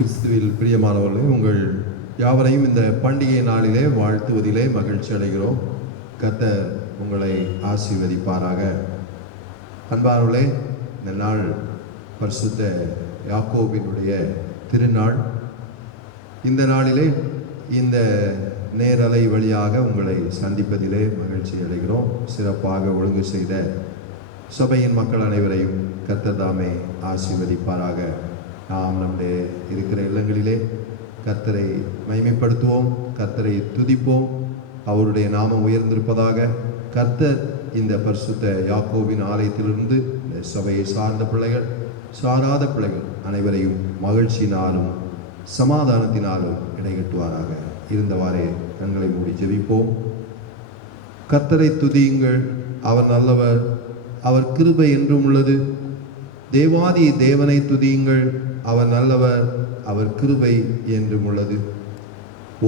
கிறிஸ்துவில் பிரியமானவர்களே, உங்கள் யாவரையும் இந்த பண்டிகை நாளிலே வாழ்த்துவதிலே மகிழ்ச்சி அடைகிறோம். கர்த்தர் உங்களை ஆசீர்வதிப்பாராக. அன்பானவர்களே, இந்த நாள் பரிசுத்த யாக்கோபினுடைய திருநாள். இந்த நாளிலே இந்த நேரலை வழியாக உங்களை சந்திப்பதிலே மகிழ்ச்சி அடைகிறோம். சிறப்பாக ஒழுங்கு செய்த சபையின் மக்கள் அனைவரையும் கர்த்தர் தாமே ஆசீர்வதிப்பாராக. நாம் நம்முடைய இருக்கிற இல்லங்களிலே கர்த்தரை மகிமைப்படுத்துவோம், கர்த்தரை துதிப்போம். அவருடைய நாமம் உயர்ந்திருப்பதாக. கர்த்தர் இந்த பரிசுத்த யாக்கோபின் ஆலயத்திலிருந்து இந்த சபையை சார்ந்த பிள்ளைகள், சாராத பிள்ளைகள் அனைவரையும் மகிழ்ச்சியினாலும் சமாதானத்தினாலும் இடைகட்டுவாராக. இருந்தவாறே கண்களை மூடி ஜெபிப்போம். கர்த்தரை துதியுங்கள், அவர் நல்லவர், அவர் கிருபை என்றும் உள்ளது. தேவாதி தேவனை துதியுங்கள், அவர் நல்லவர், அவர் கிருபை என்றும் உள்ளது.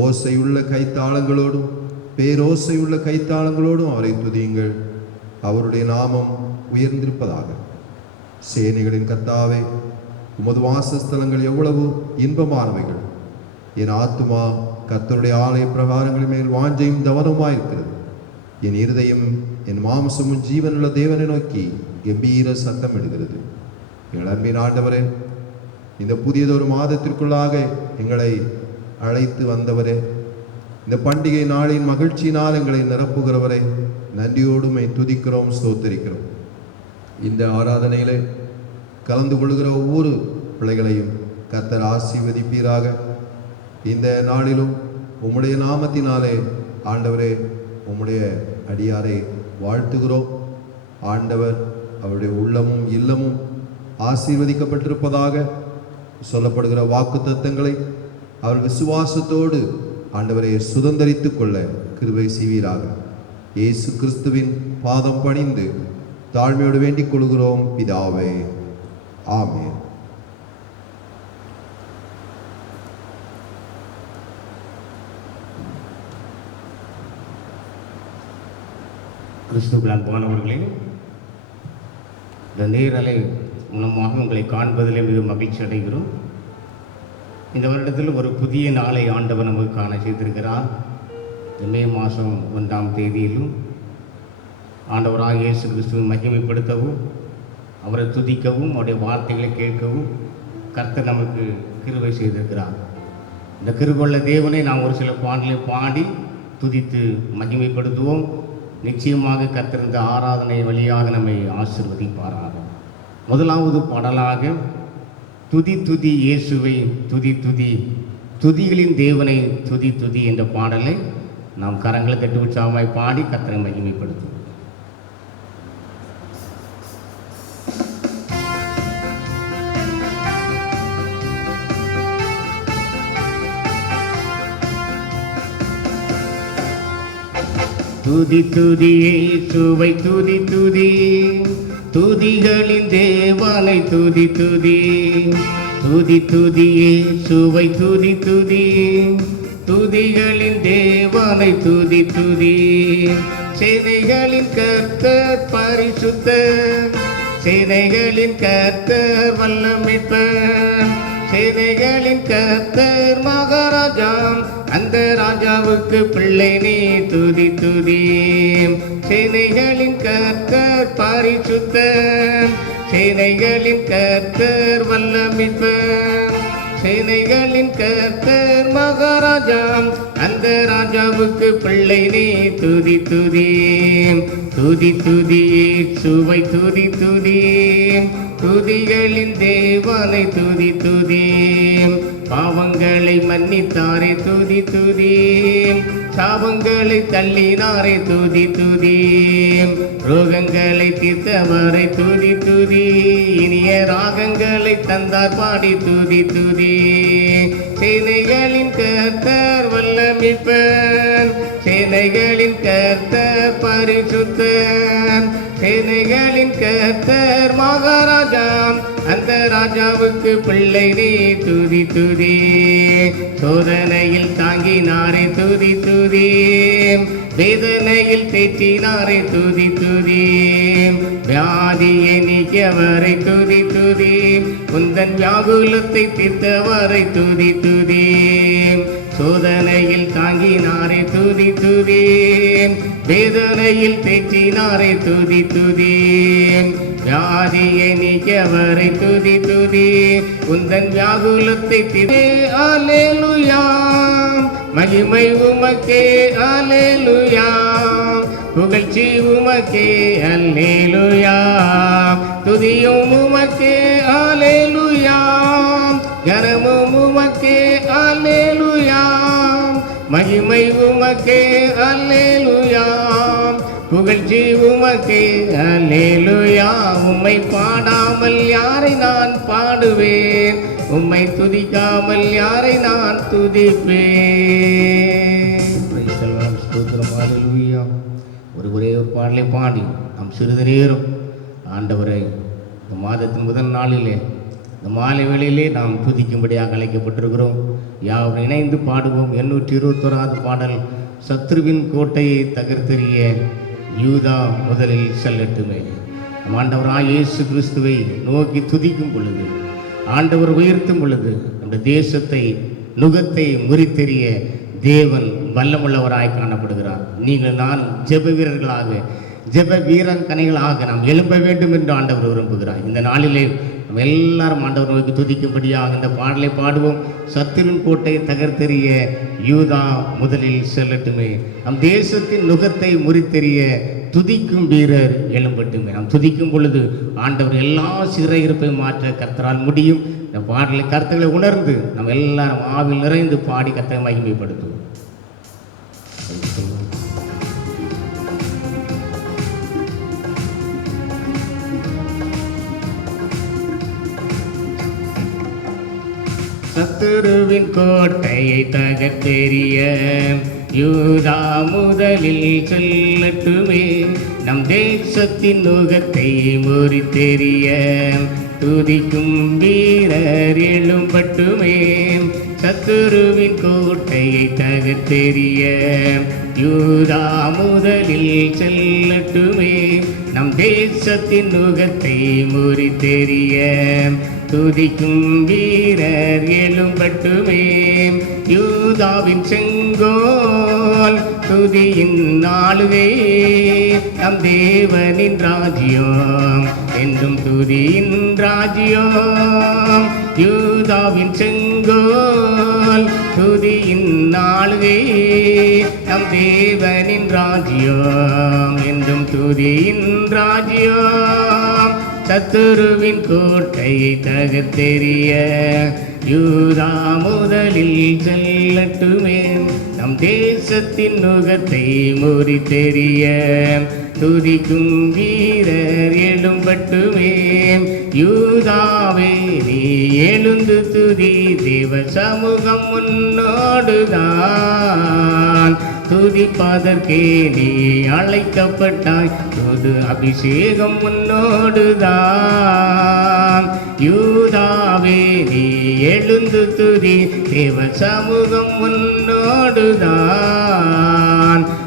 ஓசையுள்ள கைத்தாளங்களோடும் பேரோசையுள்ள கைத்தாளங்களோடும் அவரை துதியுங்கள், அவருடைய நாமம் உயர்ந்திருப்பதாக. சேனைகளின் கர்த்தாவே, உமது வாசஸ்தலங்கள் எவ்வளவு இன்பமானவைகள். என் ஆத்துமா கர்த்தருடைய ஆலய பிரகாரங்களின் மேல் வாஞ்சையும் தவனமாயிருக்கிறது. என் இருதயம் என் மாம்சமும் ஜீவனுள்ள தேவனை நோக்கி கம்பீர சத்தம் இடுகிறது. எங்கள் அன்பின் ஆண்டவரே, இந்த புதியதொரு மாதத்திற்குள்ளாக எங்களை அழைத்து வந்தவரே, இந்த பண்டிகை நாளின் மகிழ்ச்சியினால் எங்களை நிரப்புகிறவரை நன்றியோடுமை துதிக்கிறோம், ஸ்தோத்தரிக்கிறோம். இந்த ஆராதனையிலே கலந்து கொள்கிற ஒவ்வொரு பிள்ளைகளையும் கர்த்தர் ஆசீர்வதிப்பீராக. இந்த நாளிலும் உம்முடைய நாமத்தினாலே ஆண்டவரே உம்முடைய அடியாரை வாழ்த்துகிறோம். ஆண்டவர் அவருடைய உள்ளமும் இல்லமும் ஆசீர்வதிக்கப்பட்டிருப்பதாக. சொல்லப்படுகிற வாக்கு தத்தங்களை அவர் விசுவாசத்தோடு ஆண்டவரை சுதந்தரித்துக் கொள்ள கிருபை செய்வீராக. இயேசு கிறிஸ்துவின் பாதம் பணிந்து தாழ்மையோடு வேண்டிக் கொள்கிறோம் பிதாவே, ஆமென். கிறிஸ்துவுக்குள் அன்பானவர்களே, இந்த நேரலை மூலமாக உங்களை காண்பதிலே மிக மகிழ்ச்சி அடைகிறோம். இந்த வருடத்தில் ஒரு புதிய நாளை ஆண்டவர் நமக்கு காண செய்திருக்கிறார். இந்த மே மாதம் 1ஆம் தேதியிலும் ஆண்டவராக இயேசு கிறிஸ்துவை மகிமைப்படுத்தவும், அவரை துதிக்கவும், அவருடைய வார்த்தைகளை கேட்கவும் கர்த்தர் நமக்கு கிருபை செய்திருக்கிறார். இந்த கிருபையுள்ள தேவனை நாம் ஒரு சில பாடலை பாடி துதித்து மகிமைப்படுத்துவோம். நிச்சயமாக கர்த்தர் இந்த ஆராதனை வழியாக நம்மை ஆசீர்வதிப்பாராக. முதலாவது பாடலாக துதி துதி இயேசுவை துதி துதி, துதிகளின் தேவனை துதி துதி என்ற பாடலை நாம் கரங்களை தட்டி உற்சாகமாய் பாடி கர்த்தரை மகிமைப்படுத்துவோம். துதி துதி இயேசுவை துதி துதி, துதிகளின் தேவனை துதி துதி, துதி துதி இயேசுவை துதி துதி, துதிகளின் தேவனை துதி துதி. சேனைகளின் கர்த்தர் பரிசுத்தர், சேனைகளின் கர்த்தர் வல்லமைப்பர், சேனைகளின் கர்த்தர் மகாராஜா, அந்த ராஜாவுக்கு பிள்ளை நீ துதி துதி. சேனைகளின் கர்த்தர் பரிசுத்தர், சேனைகளின் கர்த்தர் வல்லமைப்பர், சேனைகளின் கர்த்தர் மகாராஜா, அந்த ராஜாவுக்கு பிள்ளை நீ துதி துதி. துதி துதி சுவை துதி துதி, துதிகளின் தேவனை துதி துதி. பாவங்களை மன்னித்தாரே துதி துதி, சாபங்களை தள்ளினாரே துதி துதி, ரோகங்களை தீர்த்தவரை துதி துதி, இனிய ராகங்களை தந்தார் பாடி துதி துதி. சேனைகளின் கர்த்தர் வல்லமைப்பர், சேனைகளின் கர்த்தர் பரிசுத்தர், சேனைகளின் கர்த்தர் மகாராஜா, அந்த ராஜாவுக்கு பிள்ளை நீ துதி துதி. சோதனையில் தாங்கினாரே துதி துதி, வேதனையில் தேற்றினாரே துதி துதி, வியாதியை நீக்கியவரை துதி துதி, உந்தன் வியாகுலத்தை தீர்த்தவரை துதி துதி, சோதனையில் தாங்கினாரே துதி துதி, வேதனையில் தேற்றினாரே துதி துதி, வியாதியை நீக்கியவரை துதி துதி, உந்தன் வியாகுலத்தை தீர்த்தே. அல்லேலூயா, மகிமை உமக்கே அல்லேலூயா, புகழ்ச்சி உமக்கே அல்லேலூயா, துதியும் உமக்கே அல்லேலூயா, கனமும் உமக்கே அல்லேலூயா, மகிமை உமக்கே அல்லேலூயா, புகழ்ச்சி உமக்கே அல்லேலூயா. உம்மை பாடாமல் யாரை நான் பாடுவேன், உம்மை துதிக்காமல் யாரை நான் துதிப்பேன். ஸ்தோத்திரம், அல்லேலூயா. ஒரே ஒரு பாடலை பாடி நாம் சிறிது நேரம் ஆண்டவரை இந்த மாதத்தின் முதல் நாளிலே இந்த மாலை வேளையிலே நாம் துதிக்கும்படியாக அழைக்கப்பட்டிருக்கிறோம். யாரும் இணைந்து பாடுவோம். 821 பாடல். சத்ருவின் கோட்டையை தகர்த்தெறிய யூதா முதலில் செல்லட்டுமே. நம் ஆண்டவராய் இயேசு கிறிஸ்துவை நோக்கி துதிக்கும் பொழுது, ஆண்டவர் உயர்த்தும் பொழுது, நம்முடைய தேசத்தை நுகத்தை முறித்தெறிய தேவன் வல்லமுள்ளவராய் காணப்படுகிறார். நீங்கள் நான் ஜெப வீரர்களாக, ஜெப வீரங்கனைகளாக நாம் எழும்ப வேண்டும் என்று ஆண்டவர் விரும்புகிறார். இந்த நாளிலே நம்ம எல்லாரும் ஆண்டவர் நோக்கி துதிக்கும்படியாக இந்த பாடலை பாடுவோம். சத்துருவின் கோட்டையை தகர்த்தெறிய யூதா முதலில் செல்லட்டுமே. நம் தேசத்தின் நுகத்தை முறித்தெறிய துதிக்கும் வீரர் எழும்பட்டுமே. நாம் துதிக்கும் பொழுது ஆண்டவர் எல்லா சிறையிருப்பை மாற்ற கர்த்தரால் முடியும். இந்த பாடலை கருத்துக்களை உணர்ந்து நம்ம எல்லாரும் ஆவில் நிறைந்து பாடி கர்த்தரை மகிமைப்படுத்துவோம். சத்துருவின் கோட்டையை தகர்த்தெறிய யூதா முதலில் செல்லட்டுமே. நம் தேசத்தின் நுகத்தை முறித்தெறிய துதிக்கும் வீரர் எழும்பட்டுமே. சத்துருவின் கோட்டையை தகர்த்தெறிய யூதா முதலில் செல்லட்டுமே. நம் தேசத்தின் நுகத்தை முறித்தெறிய துதிக்கும் வீரர் எழும்பட்டுமே. யூதாவின் செங்கோல் துதியின் நாளுவே, நம் தேவனின் ராஜ்யம் என்றும் துதியின் ராஜ்யம். யூதாவின் செங்கோல் துதியின் நாளுவே, நம் தேவனின் ராஜ்யம் என்றும் துதியின் ராஜ்யம். சத்துருவின் கோட்டையை தகர்த்தெறிய யூதா முதலில் செல்லட்டுமே. நம் தேசத்தின் நுகத்தை முறித்தெறிய துதிக்கும் வீரர் எழும்பட்டுமே. யூதாவே நீ எழுந்து துதி, தேவ சமூகம் முன்னோடுதான். துதிப்பதற்கே நீ அழைக்கப்பட்டாய், புது அபிஷேகம் முன்னோடுதான். யூதாவே நீ எழுந்து துதி, தேவ சமூகம் முன்னோடுதான்.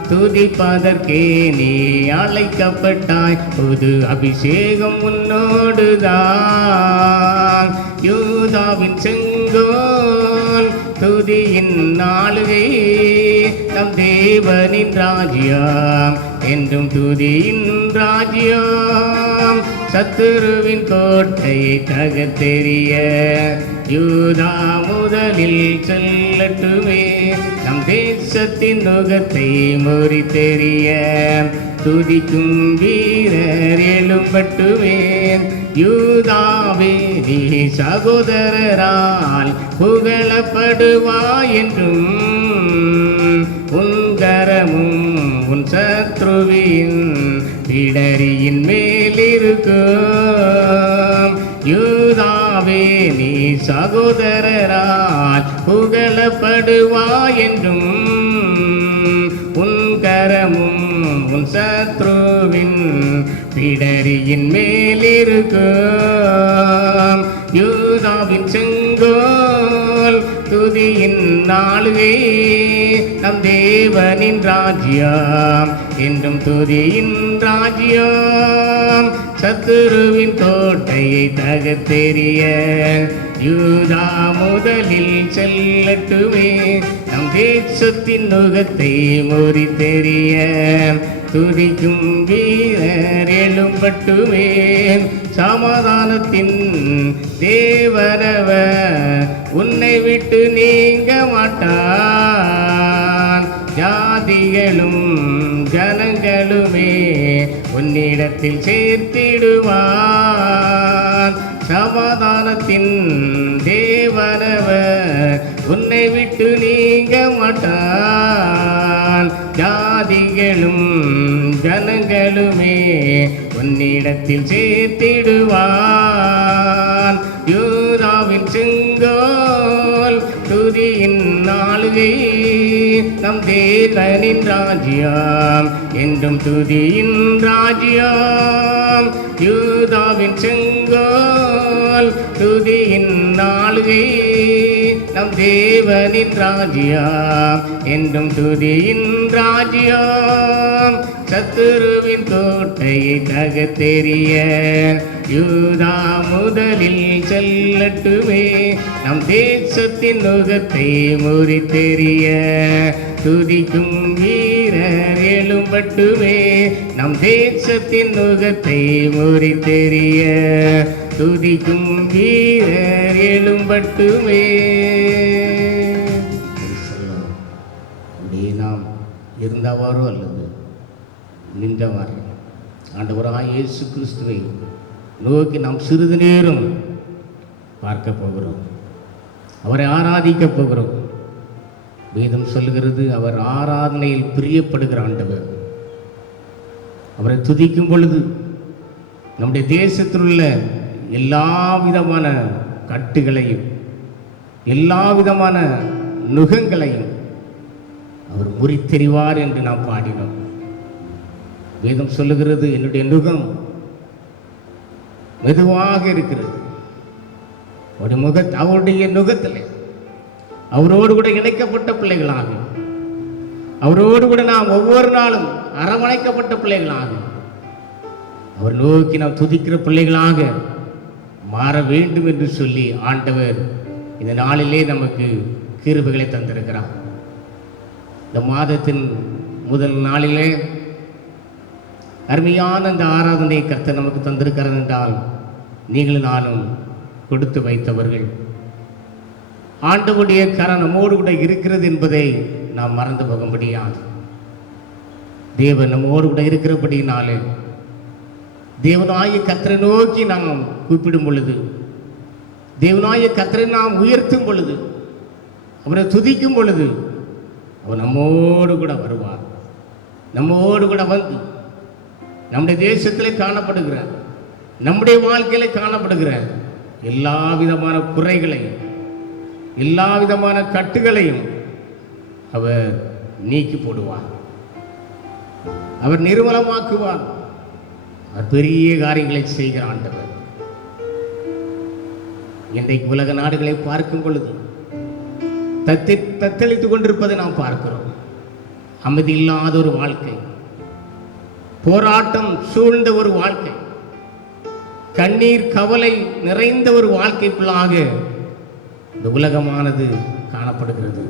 துதிப்பதற்கே நீ அழைக்கப்பட்டாய், புது அபிஷேகம் முன்னோடுதான். யூதாவின் செங்கோல் துதியின் நாளுவே, நம் தேவனின் ராஜ்யம் என்றும் துதியின் ராஜ்யம். சத்துருவின் கோட்டையை தகர்த்தெறிய யூதா முதலில் செல்லட்டுமே. நம் தேசத்தின் நுகத்தை முறித்தெறிய துதிக்கும் வீரர் எழும்பட்டுமே. யூதாவே நீ சகோதரரால் புகழப்படுவாய் என்றும், உன் கரமும் உன் சத்ருவின் பிடரியின் மேலிருக்கும். யூதாவே நீ சகோதரரால் புகழப்படுவாய் என்றும், உன் கரமும் உன் சத்ருவின் பிடரியின் மேலிருக்கும். யூதாவின் செங்கோல் துதியின் நாளுவே நம் தேவனின் ராஜ்யம் என்றும் துதியின் ராஜ்யம். சத்துருவின் கோட்டையை தகர்த்தெறிய யூதா முதலில் செல்லட்டுமே. நம் தேசத்தின் நுகத்தை முறித்தெறிய துதிக்கும் வீரர் எழும்பட்டுமே. சமாதானத்தின் தேவனவர் உன்னை விட்டு நீங்க மாட்டான். ஜாதிகளும் ஜனங்களுமே உன்னிடத்தில் சேர்த்திடுவான். சமாதானத்தின் தேவனவர் உன்னை விட்டு நீங்க மாட்டான். ஜாதிகளும் ஜனங்களுமே உன்னிடத்தில் சேர்த்திடுவான். யூதாவின் செங்கோல் துதியின் நாளுவே நம் தேவனின் ராஜ்யம் என்றும் துதியின் ராஜ்யம். யூதாவின் செங்கோல் துதியின் நாளுவே நம் தேவனின் ராஜ்யம் என்றும் துதியின் ராஜ்யம். சத்துருவின் கோட்டையை தகர்த்தெறிய யூதா முதலில் செல்லட்டுமே. நம் தேசத்தின் நுகத்தை முறித்தெறிய துதிக்கும் வீரர் எழும்பட்டுமே. நம் தேசத்தின் நுகத்தை முறித்தெறிய துதிக்கும் வீரர் எழும்பட்டுமே. அப்படியே நாம் இருந்தவாறோ அல்லது நின்றவாறு ஆண்டவராகிய இயேசு கிறிஸ்துவை நோக்கி நாம் சிறிது நேரம் பார்க்க போகிறோம். அவரை ஆராதிக்கப் போகிறோம். வேதம் சொல்கிறது அவர் ஆராதனையில் பிரியப்படுகிற ஆண்டவர். அவரை துதிக்கும் பொழுது நம்முடைய தேசத்தில் உள்ள எல்லா விதமான கட்டுகளையும் எல்லா விதமான நுகங்களையும் அவர் முறித்தெறிவார் என்று நாம் பாடினோம். வேதம் சொல்லுகிறது என்னுடைய நுகம் மெதுவாக இருக்கிறது. அவருடைய நுகத்தில் அவரோடு கூட இணைக்கப்பட்ட பிள்ளைகளாக, அவரோடு கூட நாம் ஒவ்வொரு நாளும் அரவணைக்கப்பட்ட பிள்ளைகளாக, அவர் நோக்கி நாம் துதிக்கிற பிள்ளைகளாக மாற வேண்டும் என்று சொல்லி ஆண்டவர் இந்த நாளிலே நமக்கு கிருபைகளை தந்திருக்கிறார். இந்த மாதத்தின் முதல் நாளிலே அருமையான இந்த ஆராதனை கர்த்தர் நமக்கு தந்திருக்கிறார் என்றால் நீங்களும் நானும் கொடுத்து வைத்தவர்கள். ஆண்டவருடைய கரம் நம்மோடு கூட இருக்கிறது என்பதை நாம் மறந்து போக முடியாது. தேவன் நம்மோடு கூட இருக்கிறபடினாலே தேவனாய கர்த்தரை நோக்கி நாம் கூப்பிடும் பொழுது, தேவனாய கர்த்தரை நாம் உயர்த்தும் பொழுது, அவரை துதிக்கும் பொழுது அவர் நம்மோடு கூட வருவார். நம்மோடு கூட வந்து நம்முடைய தேசத்தில் காணப்படுகிற, நம்முடைய வாழ்க்கையில் காணப்படுகிற எல்லா விதமான குறைகளையும் எல்லா விதமான கட்டுகளையும் அவர் நீக்கி போடுவார். அவர் நிர்மலமாக்குவார். அவர் பெரிய காரியங்களை செய்கிற ஆண்டவர். இன்றைக்கு உலக நாடுகளை பார்க்கும் பொழுது தத்தளித்துக் கொண்டிருப்பதை நாம் பார்க்கிறோம். அமைதி இல்லாத ஒரு வாழ்க்கை, போராட்டம் சூழ்ந்த ஒரு வாழ்க்கை, கண்ணீர் கவலை நிறைந்த ஒரு வாழ்க்கைக்குள்ளாக இந்த உலகமானது காணப்படுகிறது.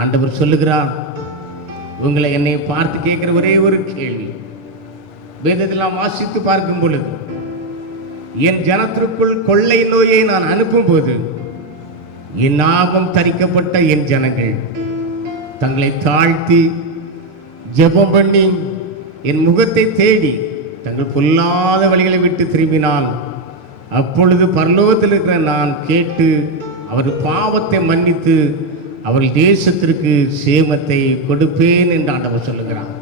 ஆண்டவர் சொல்லுகிறார், உங்களை என்னை பார்த்து கேட்கிற ஒரே ஒரு கேள்வி, வேதத்தில் நாம் வாசித்து பார்க்கும் பொழுது, என் ஜனத்திற்குள் கொள்ளை நோயை நான் அனுப்பும் போது என் நாமம் தரிக்கப்பட்ட என் ஜனங்கள் தங்களை தாழ்த்தி ஜெபம் பண்ணி என் முகத்தை தேடி தங்கள் பொல்லாத வழிகளை விட்டு திரும்பினால் அப்பொழுது பரலோகத்தில் இருக்கிற நான் கேட்டு அவர் பாவத்தை மன்னித்து அவர்கள் தேசத்திற்கு சேமத்தை கொடுப்பேன் என்று ஆண்டவர் சொல்லுகிறார்.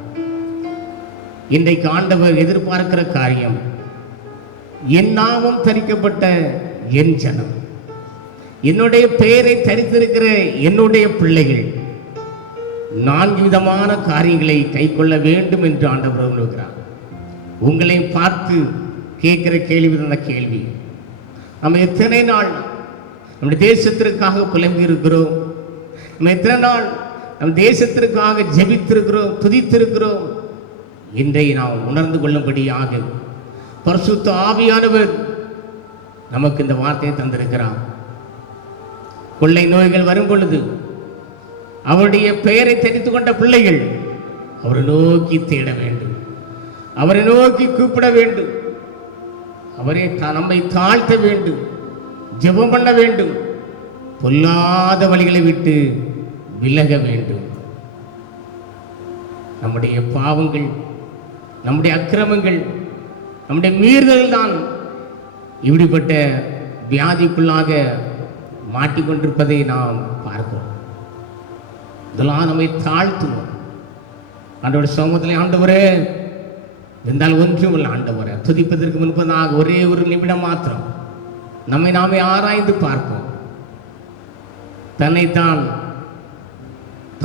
இன்றைக்கு ஆண்டவர் எதிர்பார்க்கிற காரியம், என் நாமம் தரிக்கப்பட்ட என் ஜனம், என்னுடைய பெயரை தரித்திருக்கிற என்னுடைய பிள்ளைகள் 4 விதமான காரியங்களை கை கொள்ள வேண்டும் என்று ஆண்டவர் விரும்புகிறார். உங்களை பார்த்து கேட்கிற கேள்வி தான் கேள்வி, நம்ம எத்தனை நாள் நம்முடைய தேசத்திற்காக புலம்பி இருக்கிறோம். நம்ம எத்தனை நாள் நம் தேசத்திற்காக ஜெபித்திருக்கிறோம், துதித்திருக்கிறோம். இன்றைய நாம் உணர்ந்து கொள்ளும்படியாக பரிசுத்த ஆவியானவர் நமக்கு இந்த வார்த்தையை தந்திருக்கிறார். கொள்ளை நோய்கள் வரும் பொழுது அவருடைய பெயரை தெரிந்து கொண்ட பிள்ளைகள் அவரை நோக்கி தேட வேண்டும், அவரை நோக்கி கூப்பிட வேண்டும், அவரை நம்மை தாழ்த்த வேண்டும், ஜெபம் பண்ண வேண்டும், பொல்லாத வழிகளை விட்டு விலக வேண்டும். நம்முடைய பாவங்கள், நம்முடைய அக்கிரமங்கள், நம்முடைய மீறுதல் தான் இப்படிப்பட்ட வியாதிக்குள்ளாக மாட்டிக்கொண்டிருப்பதை நாம் பார்க்கிறோம். இதெல்லாம் நம்மை தாழ்த்துவோம். ஆண்டவர் சமூகத்திலே, ஆண்டவரே இருந்தால் ஒன்றும் இல்லை ஆண்டவரே, துதிப்பதற்கு முன்பதாக ஒரே ஒரு நிமிடம் மாத்திரம் நம்மை நாமே ஆராய்ந்து பார்ப்போம். தன்னைத்தான்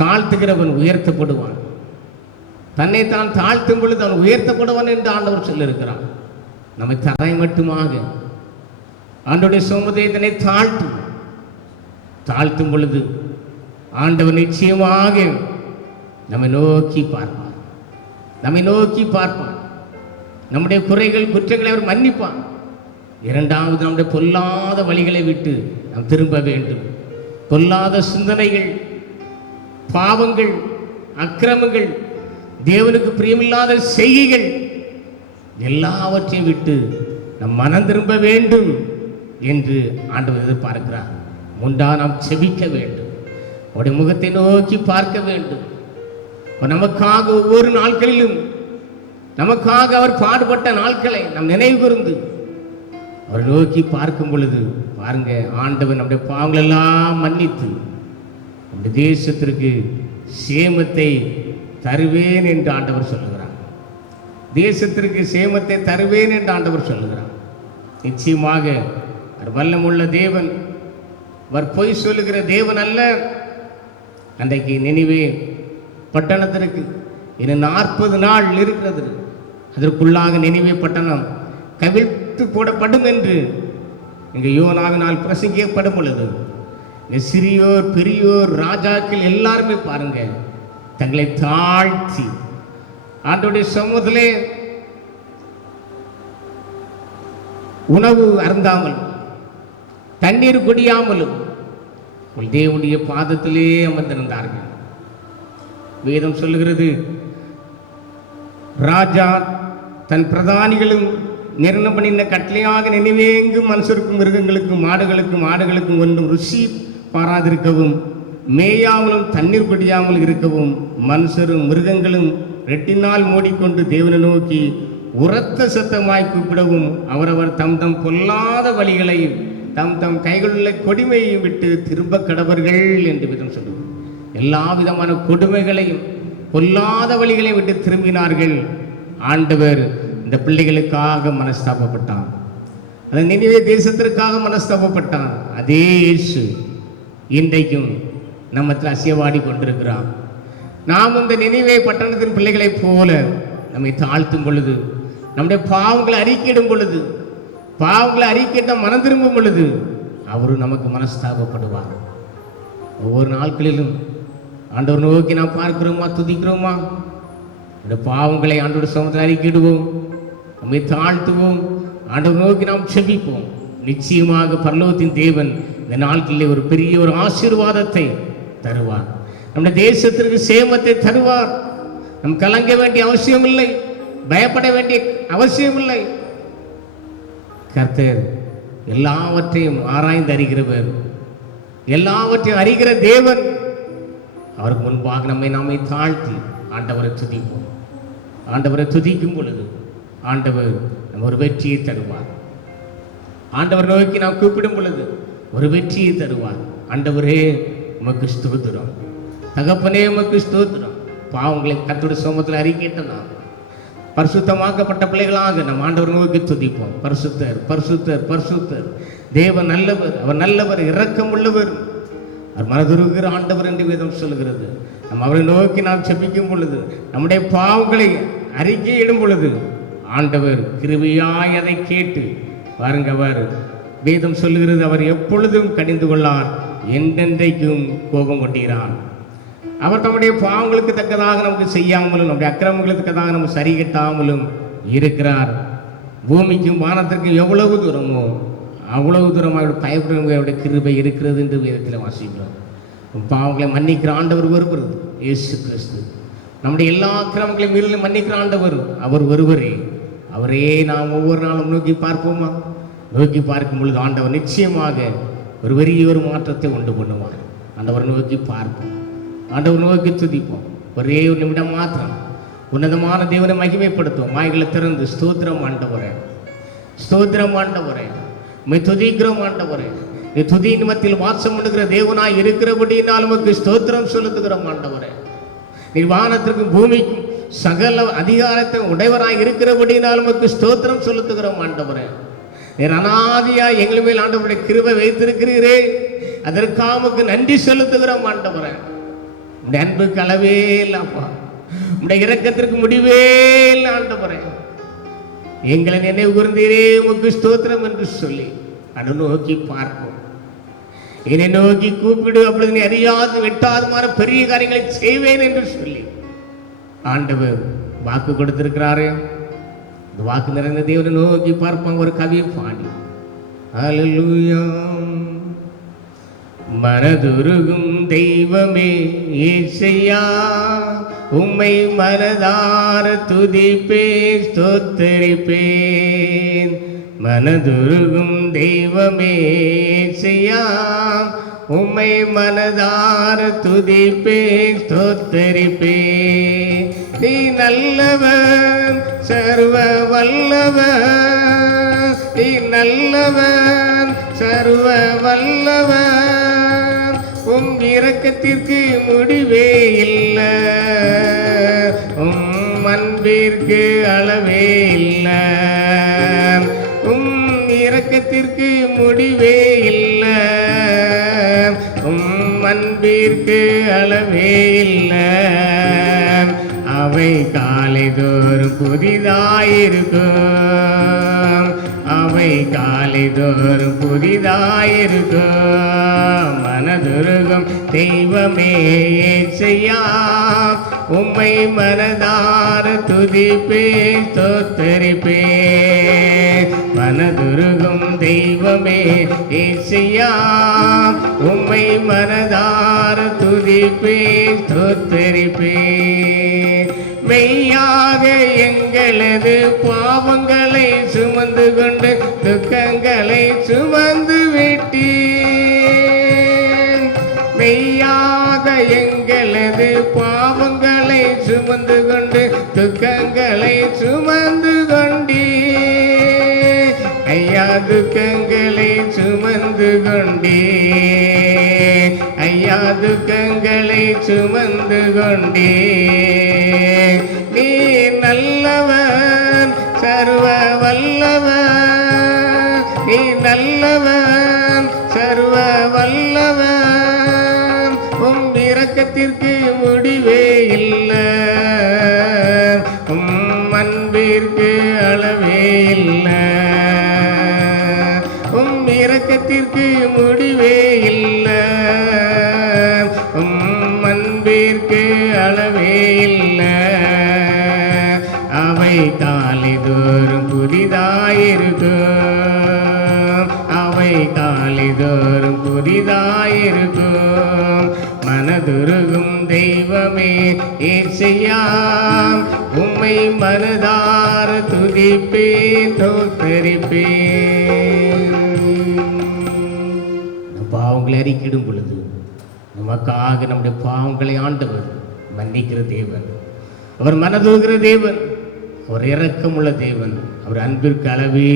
தாழ்த்துகிறவன் உயர்த்தப்படுவான், தன்னைத்தான் தாழ்த்தும் பொழுது அவன் உயர்த்தப்படுவான் என்று ஆண்டவர் சொல்லியிருக்கிறான். நம்மை தரை மட்டுமாக ஆண்டவருடைய சமூகத்தை தாழ்த்தும் பொழுது ஆண்டவர் நிச்சயமாக நம்மை நோக்கி பார்ப்பார், நம்மை நோக்கி பார்ப்பார். நம்முடைய குறைகள் குற்றங்களை அவர் மன்னிப்பார். இரண்டாவது, நம்முடைய பொல்லாத வழிகளை விட்டு நாம் திரும்ப வேண்டும். பொல்லாத சிந்தனைகள், பாவங்கள், அக்கிரமங்கள், தேவனுக்கு பிரியமில்லாத செய்கைகள் எல்லாவற்றையும் விட்டு நம் மனம் திரும்ப வேண்டும் என்று ஆண்டவர் எதிர்பார்க்கிறார். முண்டா நாம் செபிக்க வேண்டும், அவருடைய முகத்தை நோக்கி பார்க்க வேண்டும். நமக்காக ஒவ்வொரு நாட்களிலும் நமக்காக அவர் பாடுபட்ட நாட்களை நாம் நினைவு கூர்ந்து அவர் நோக்கி பார்க்கும் பொழுது பாருங்க, ஆண்டவர் நம்முடைய பாவங்கள் எல்லாம் மன்னித்து நம்முடைய தேசத்திற்கு சேமத்தை தருவேன் என்று ஆண்டவர் சொல்லுகிறார். தேசத்திற்கு சேமத்தை தருவேன் என்று ஆண்டவர் சொல்லுகிறார். நிச்சயமாக அவர் வல்லமுள்ள தேவன், அவர் பொய் சொல்லுகிற தேவன் அல்ல. அன்றைக்கு நினிவே பட்டணத்திற்கு இன்னும் 40 நாள் இருக்கிறது. அதற்குள்ளாக நினிவே பட்டணம் கவிழ்த்து போடப்படும் என்று இங்கே யோனாவினால் பிரசங்கிக்கப்படும் பொழுது சிறியோர் பெரியோர் ராஜாக்கள் எல்லாருமே பாருங்க தங்களை தாழ்த்தி ஆண்டவருடைய சமூகத்திலே உணவு அருந்தாமல் தண்ணீர் குடியாமலும் தேவனுடைய பாதத்திலே அமர்ந்திருந்தார்கள். வேதம் சொல்லுகிறது, ராஜா தன் பிரதானிகளும் நிர்ணயம் பண்ணின கட்டளையாக நினைவேங்கும் மனுஷருக்கும் மிருகங்களுக்கும் ஆடுகளுக்கும் ஒன்றும் ருசி பாராதிருக்கவும் மேயாமலும் தண்ணீர் குடியாமல் இருக்கவும் மனுஷரும் மிருகங்களும் ரெட்டினால் மூடிக்கொண்டு தேவனை நோக்கி உரத்த சத்தமாய் கூப்பிடவும் அவரவர் தம் தம் பொல்லாத வழிகளையும் தம் தம் கைகளுள்ள கொடுமையை விட்டு திரும்ப கடவர்கள் என்று விதம் சொல்லுவோம். எல்லா விதமான கொடுமைகளையும் பொல்லாத வழிகளை விட்டு திரும்பினார்கள். ஆண்டவர் இந்த பிள்ளைகளுக்காக மனஸ்தாபப்பட்டான், அந்த நினைவே தேசத்திற்காக மனஸ்தாபப்பட்டான். அதே இயேசு இன்றைக்கும் நம்மத்தில் அசியவாடி கொண்டிருக்கிறான். நாம் இந்த நினைவே பட்டணத்தின் பிள்ளைகளைப் போல நம்மை தாழ்த்தும் பொழுது, நம்முடைய பாவங்களை அறிக்கையிடும் பொழுது, பாவங்களை அறிக்கையிட்ட மனம் திரும்பும் பொழுது அவரு நமக்கு மனஸ்தாபப்படுவார். ஒவ்வொரு நாட்களிலும் ஆண்டவர் நோக்கி நாம் பார்க்கிறோமா, துதிக்கிறோமா? இந்த பாவங்களை ஆண்டவர் சமூகத்தில் அறிக்கையிடுவோம், நம்மை தாழ்த்துவோம், ஆண்டவர் நோக்கி நாம் செபிப்போம். நிச்சயமாக பரலோகத்தின் தேவன் இந்த நாட்களிலே ஒரு பெரிய ஒரு ஆசீர்வாதத்தை தருவார். நம்முடைய தேசத்திற்கு சேமத்தை தருவார். நம் கலங்க வேண்டிய அவசியம் இல்லை, பயப்பட வேண்டிய அவசியம் இல்லை. கர்த்தர் எல்லாவற்றையும் ஆராய்ந்து அறிகிறவர், எல்லாவற்றையும் அறிகிற தேவன். அவருக்கு முன்பாக நாமே தாழ்த்தி ஆண்டவரை துதிப்போம். ஆண்டவரை துதிக்கும் பொழுது ஆண்டவர் நம்ம ஒரு வெற்றியை தருவார். ஆண்டவர் நோக்கி நாம் கூப்பிடும் பொழுது ஒரு வெற்றியை தருவார். ஆண்டவரே உமக்கு ஸ்தோத்திரம், தகப்பனே உமக்கு ஸ்தோத்திரம். பாவங்களை கர்த்தருடைய சமூகத்தில் அறிக்கையிட்டோம். பரிசுத்தமாக்கப்பட்ட பிள்ளைகளாக நம் ஆண்டவர் நோக்கி துதிப்போம். பரிசுத்தர் பரிசுத்தர் பரிசுத்தர். தேவன் நல்லவர், அவர் நல்லவர், இரக்கம் உள்ளவர், அவர் மனதுருகிற ஆண்டவர் என்று வேதம் சொல்கிறது. நம் அவரை நோக்கி நாம் செபிக்கும் பொழுது, நம்முடைய பாவங்களை அறிக்கையிடும் பொழுது ஆண்டவர் கிருபையாய் அதை கேட்டு பாருங்க, அவர் வேதம் சொல்லுகிறது, அவர் எப்பொழுதும் கடிந்து கொள்ளார், என்றென்றைக்கும் கோபம் கொண்டிருக்கிறார். அவர் தம்முடைய பாவங்களுக்கு தக்கதாக நமக்கு செய்யாமலும் நம்முடைய அக்கிரமங்களுக்கு தக்கதாக நம்ம சரி கட்டாமலும் இருக்கிறார். பூமிக்கும் வானத்திற்கும் எவ்வளவு தூரமோ அவ்வளவு தூரம் அவருடைய பயப்படுடைய கிருபை இருக்கிறது என்று வேதத்தில் வாசிக்கிறோம். பாவங்களை மன்னிக்கிற ஆண்டவர் ஒருவர், இயேசு கிறிஸ்து. நம்முடைய எல்லா அக்கிரமங்களையும் மீறலும் மன்னிக்கிற ஆண்டவர் அவர் ஒருவரே. அவரே நாம் ஒவ்வொரு நாளும் நோக்கி பார்ப்போமா? நோக்கி பார்க்கும் பொழுது ஆண்டவர் நிச்சயமாக ஒரு பெரிய ஒரு மாற்றத்தை உண்டு பண்ணுவார். ஆண்டவர் நோக்கி பார்ப்போம், ஆண்டவர் நோக்கி துதிப்போம். ஒரே ஒரு நிமிடம் மாத்திரம் உன்னதமான தேவனை மகிமைப்படுத்துவோம். வாய்களை திறந்து ஸ்தோத்திரம் ஆண்டவரே, ஸ்தோத்திரம் ஆண்டவரே, உம்மை துதிக்கிறோம் ஆண்டவரே. நீ துதி நிமத்தில் வாசம் பண்ணுகிற தேவனாய் இருக்கிறபடியினால் உமக்கு ஸ்தோத்திரம் செலுத்துகிறோம் ஆண்டவரே. நீ வானத்திற்கும் பூமிக்கும் சகல அதிகாரத்தை உடையவராய் இருக்கிறபடியினால் உமக்கு ஸ்தோத்திரம் செலுத்துகிறோம் ஆண்டவரே. நீர் அநாதியா எங்கள் மேல் ஆண்டவருடைய கிருபை வைத்திருக்கிறீரே, அதற்காக உமக்கு நன்றி செலுத்துகிறோம் ஆண்டவரே. உடைய அன்புக்கு அளவே இல்லப்பா, உடைய இரக்கத்திற்கு முடிவே இல்லை ஆண்டவரே. எங்களை நினைவு கூர்ந்தீரே, உமக்கு ஸ்தோத்திரம் என்று சொல்லி அதை நோக்கி பார்ப்போம். என்னை நோக்கி கூப்பிடு, அப்பொழுது நீ அறியாது வெட்டாதுமான பெரிய காரியங்களை செய்வேன் என்று சொல்லி ஆண்டவர் வாக்கு கொடுத்திருக்கிறாரே. இந்த வாக்கு நிறைந்த தேவனை நோக்கி பார்ப்பாங்க. ஒரு கவியை பாடி அல்லேலூயா. மனதுருகும் தெய்வமே இயேசையா, உம்மை மனதார துதிப்பேன் ஸ்தோத்தரிப்பேன். மனதுருகும் தெய்வமே இயேசையா, உம்மை மனதார துதிப்பேன் ஸ்தோத்தரிப்பேன். நீ நல்லவன் சர்வ வல்லவன், நீ நல்லவன் சர்வ வல்லவன், உம் இரக்கத்திற்கு முடிவே இல்லை, உம் அன்பிற்கு அளவே இல்லை, உம் இரக்கத்திற்கு முடிவே இல்லை, உம் அன்பிற்கு அளவே இல்லை. அவை காலைதோறும் புதிதாயிருக்கும், அவை காலைதோறும் புதிதாயிருக்கும். மனதுருகும் தெய்வமே இயேசையா, உம்மை மனதார துதிப்பேன் ஸ்தோத்தரிப்பேன். மனதுருகும் தெய்வமே இயேசையா, உம்மை மனதார துதிப்பேன் ஸ்தோத்தரிப்பேன். மெய்யாக எங்களது பாவங்களை சுமந்து கொண்டு துக்கங்களை சுமந்து விட்டீர். மெய்யாக எங்களது பாவங்களை சுமந்து கொண்டு துக்கங்களை சுமந்து கொண்டீர். ஐயா துக்கங்களை சுமந்து கொண்டீர், ஐயா துக்கங்களை சுமந்து கொண்டீர். நீ நல்லவன் சர்வ வல்லவன், நீ நல்லவன் சர்வ வல்லவன், உம் இரக்கத்திற்கு முடிவே இல்லை, உம் அன்பிற்கு அளவே இல்லை, உம் இரக்கத்திற்கு முடிவே இல்லை, உம் அன்பிற்கு அளவே இல்லை. அவை காலைதோறும் புதிதாயிருக்கும், அவை காலைதோறும் புதிதாயிருக்கும். மனதுருகும் தெய்வமே இயேசையா, உம்மை மனதார துதிப்பேன் ஸ்தோத்தரிப்பேன். பாவங்களை அறிக்கிடும் பொழுது நமக்காக நம்முடைய பாவங்களை ஆண்டவர் மன்னிக்கிற தேவன், அவர் மனதுருகிற தேவன், அவர் இரக்கமுள்ள தேவன், அவர் அன்பிற்கு அளவே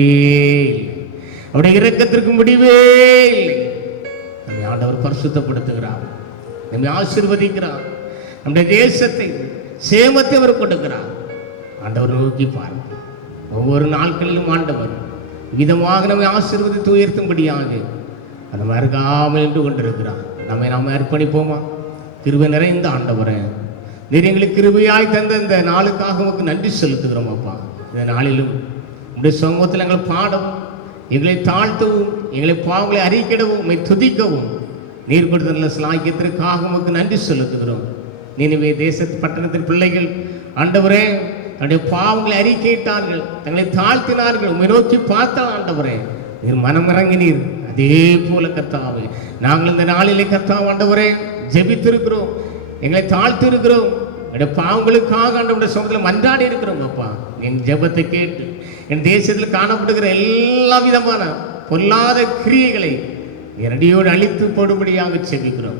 இல்லை, அவருடைய இரக்கத்திற்கு முடிவே இல்லை. நம்மை ஆண்டவர் பரிசுத்தப்படுத்துகிறார், நம்மை ஆசீர்வதிக்கிறார், நம்முடைய தேசத்தை சேமத்தை அவர் கொடுக்கிறார். ஆண்டவர் நோக்கி பார்ப்போம். ஒவ்வொரு நாட்களிலும் ஆண்டவர் விதமாக நம்மை ஆசீர்வதித்து உயர்த்தும்படியாக நம்ம அருகாமல் என்று கொண்டிருக்கிறார். நம்மை நாம் அர்ப்பணிப்போமா? கிருபை நிறைந்த ஆண்டவரே, நீர் எங்களுக்கு கிருபையாய் தந்த இந்த நாளுக்காக உமக்கு நன்றி செலுத்துகிறோம் அப்பா. இந்த நாளிலும் உடைய சமூகத்தில் எங்கள் பாடம் எங்களை தாழ்த்தவும் எங்களை பாவங்களை அறிக்கிடவும் உம்மை துதிக்கவும் நீர் கொடுத்த நல்ல சிலாக்கியத்திற்காக உமக்கு நன்றி செலுத்துகிறோம். நினைவே தேசத்து பட்டணத்தின் பிள்ளைகள் ஆண்டவரே தன்னுடைய பாவங்களை அறிக்கையிட்டார்கள், தங்களை தாழ்த்தினார்கள், உம்மை நோக்கி பார்த்தால் ஆண்டவரே நீர் மனம் இறங்கினீர். அதே போல கர்த்தாவே நாங்கள் இந்த நாளிலே கர்த்தாவே ஆண்டவரே ஜெபித்திருக்கிறோம், எங்களை தாழ்த்தி இருக்கிறோம், என்னுடைய பாவங்களுக்காக ஆண்டவருடைய சமூகத்தில் மன்றாடி இருக்கிறோம். அப்பா என் ஜெபத்தை கேட்டு என் தேசத்தில் காணப்படுகிற எல்லா விதமான பொல்லாத கிரியைகளை இரடியோடு அழித்து போடும்படியாக செபிக்கிறோம்.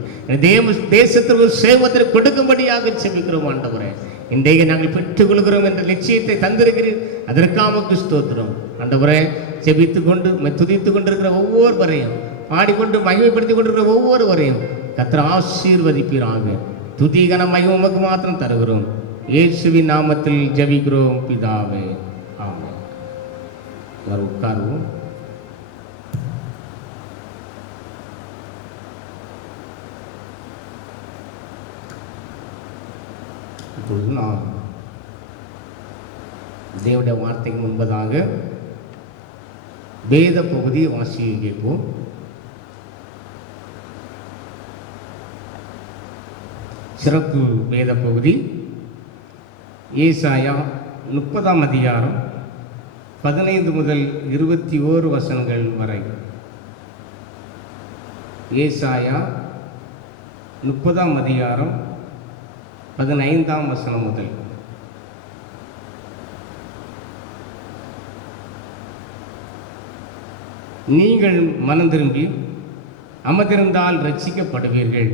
தேசத்திற்கு சேவத்திற்கு கொடுக்கும்படியாக செபிக்கிறோம். ஆண்டவரே இன்றைக்கு நாங்கள் பெற்றுக்கொள்கிறோம் என்ற நிச்சயத்தை தந்திருக்கிறீர், அதற்காக ஸ்தோத்திரம். ஆண்டவரே செபித்து கொண்டு துதித்து கொண்டிருக்கிற ஒவ்வொருவரையும், பாடிக்கொண்டு மகிமைப்படுத்திக் கொண்டிருக்கிற ஒவ்வொருவரையும் கர்த்தர் ஆசீர்வதிப்பீராக. துதிகன மகிமை உமக்கு மாத்திரம் தருகிறோம். இயேசுவின் நாமத்தில் ஜெபிக்கிறோம் பிதாவே, ஆமென். உட்காருவோம். இப்பொழுது நாம் தேவனுடைய வார்த்தைக்கு முன்பதாக வேத பகுதி வாசியை கேட்போம். சிறப்பு வேத பகுதி ஏசாயா 30ஆம் அதிகாரம் 15 முதல் 21 வசனங்கள் வரை. ஏசாயா 30ஆம் அதிகாரம் 15ஆம் வசனம் முதல். நீங்கள் மனம் திரும்பி அமர்ந்திருந்தால் ரட்சிக்கப்படுவீர்கள்.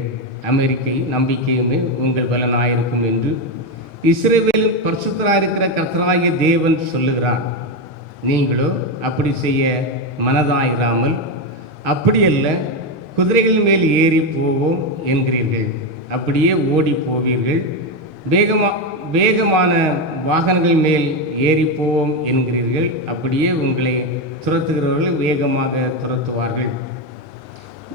அமெரிக்கை நம்பிக்கையுமே உங்கள் பலனாயிருக்கும் என்று இஸ்ரவேல் பரிசுத்தராயிருக்கிற கர்த்தராகிய தேவன் சொல்லுகிறார். நீங்களோ அப்படி செய்ய மனதாயிராமல், அப்படியல்ல குதிரைகள் மேல் ஏறி போவோம் என்கிறீர்கள், அப்படியே ஓடி போவீர்கள். வேகமான வாகனங்கள் மேல் ஏறி போவோம் என்கிறீர்கள், அப்படியே உங்களை துரத்துகிறவர்கள் வேகமாக துரத்துவார்கள்.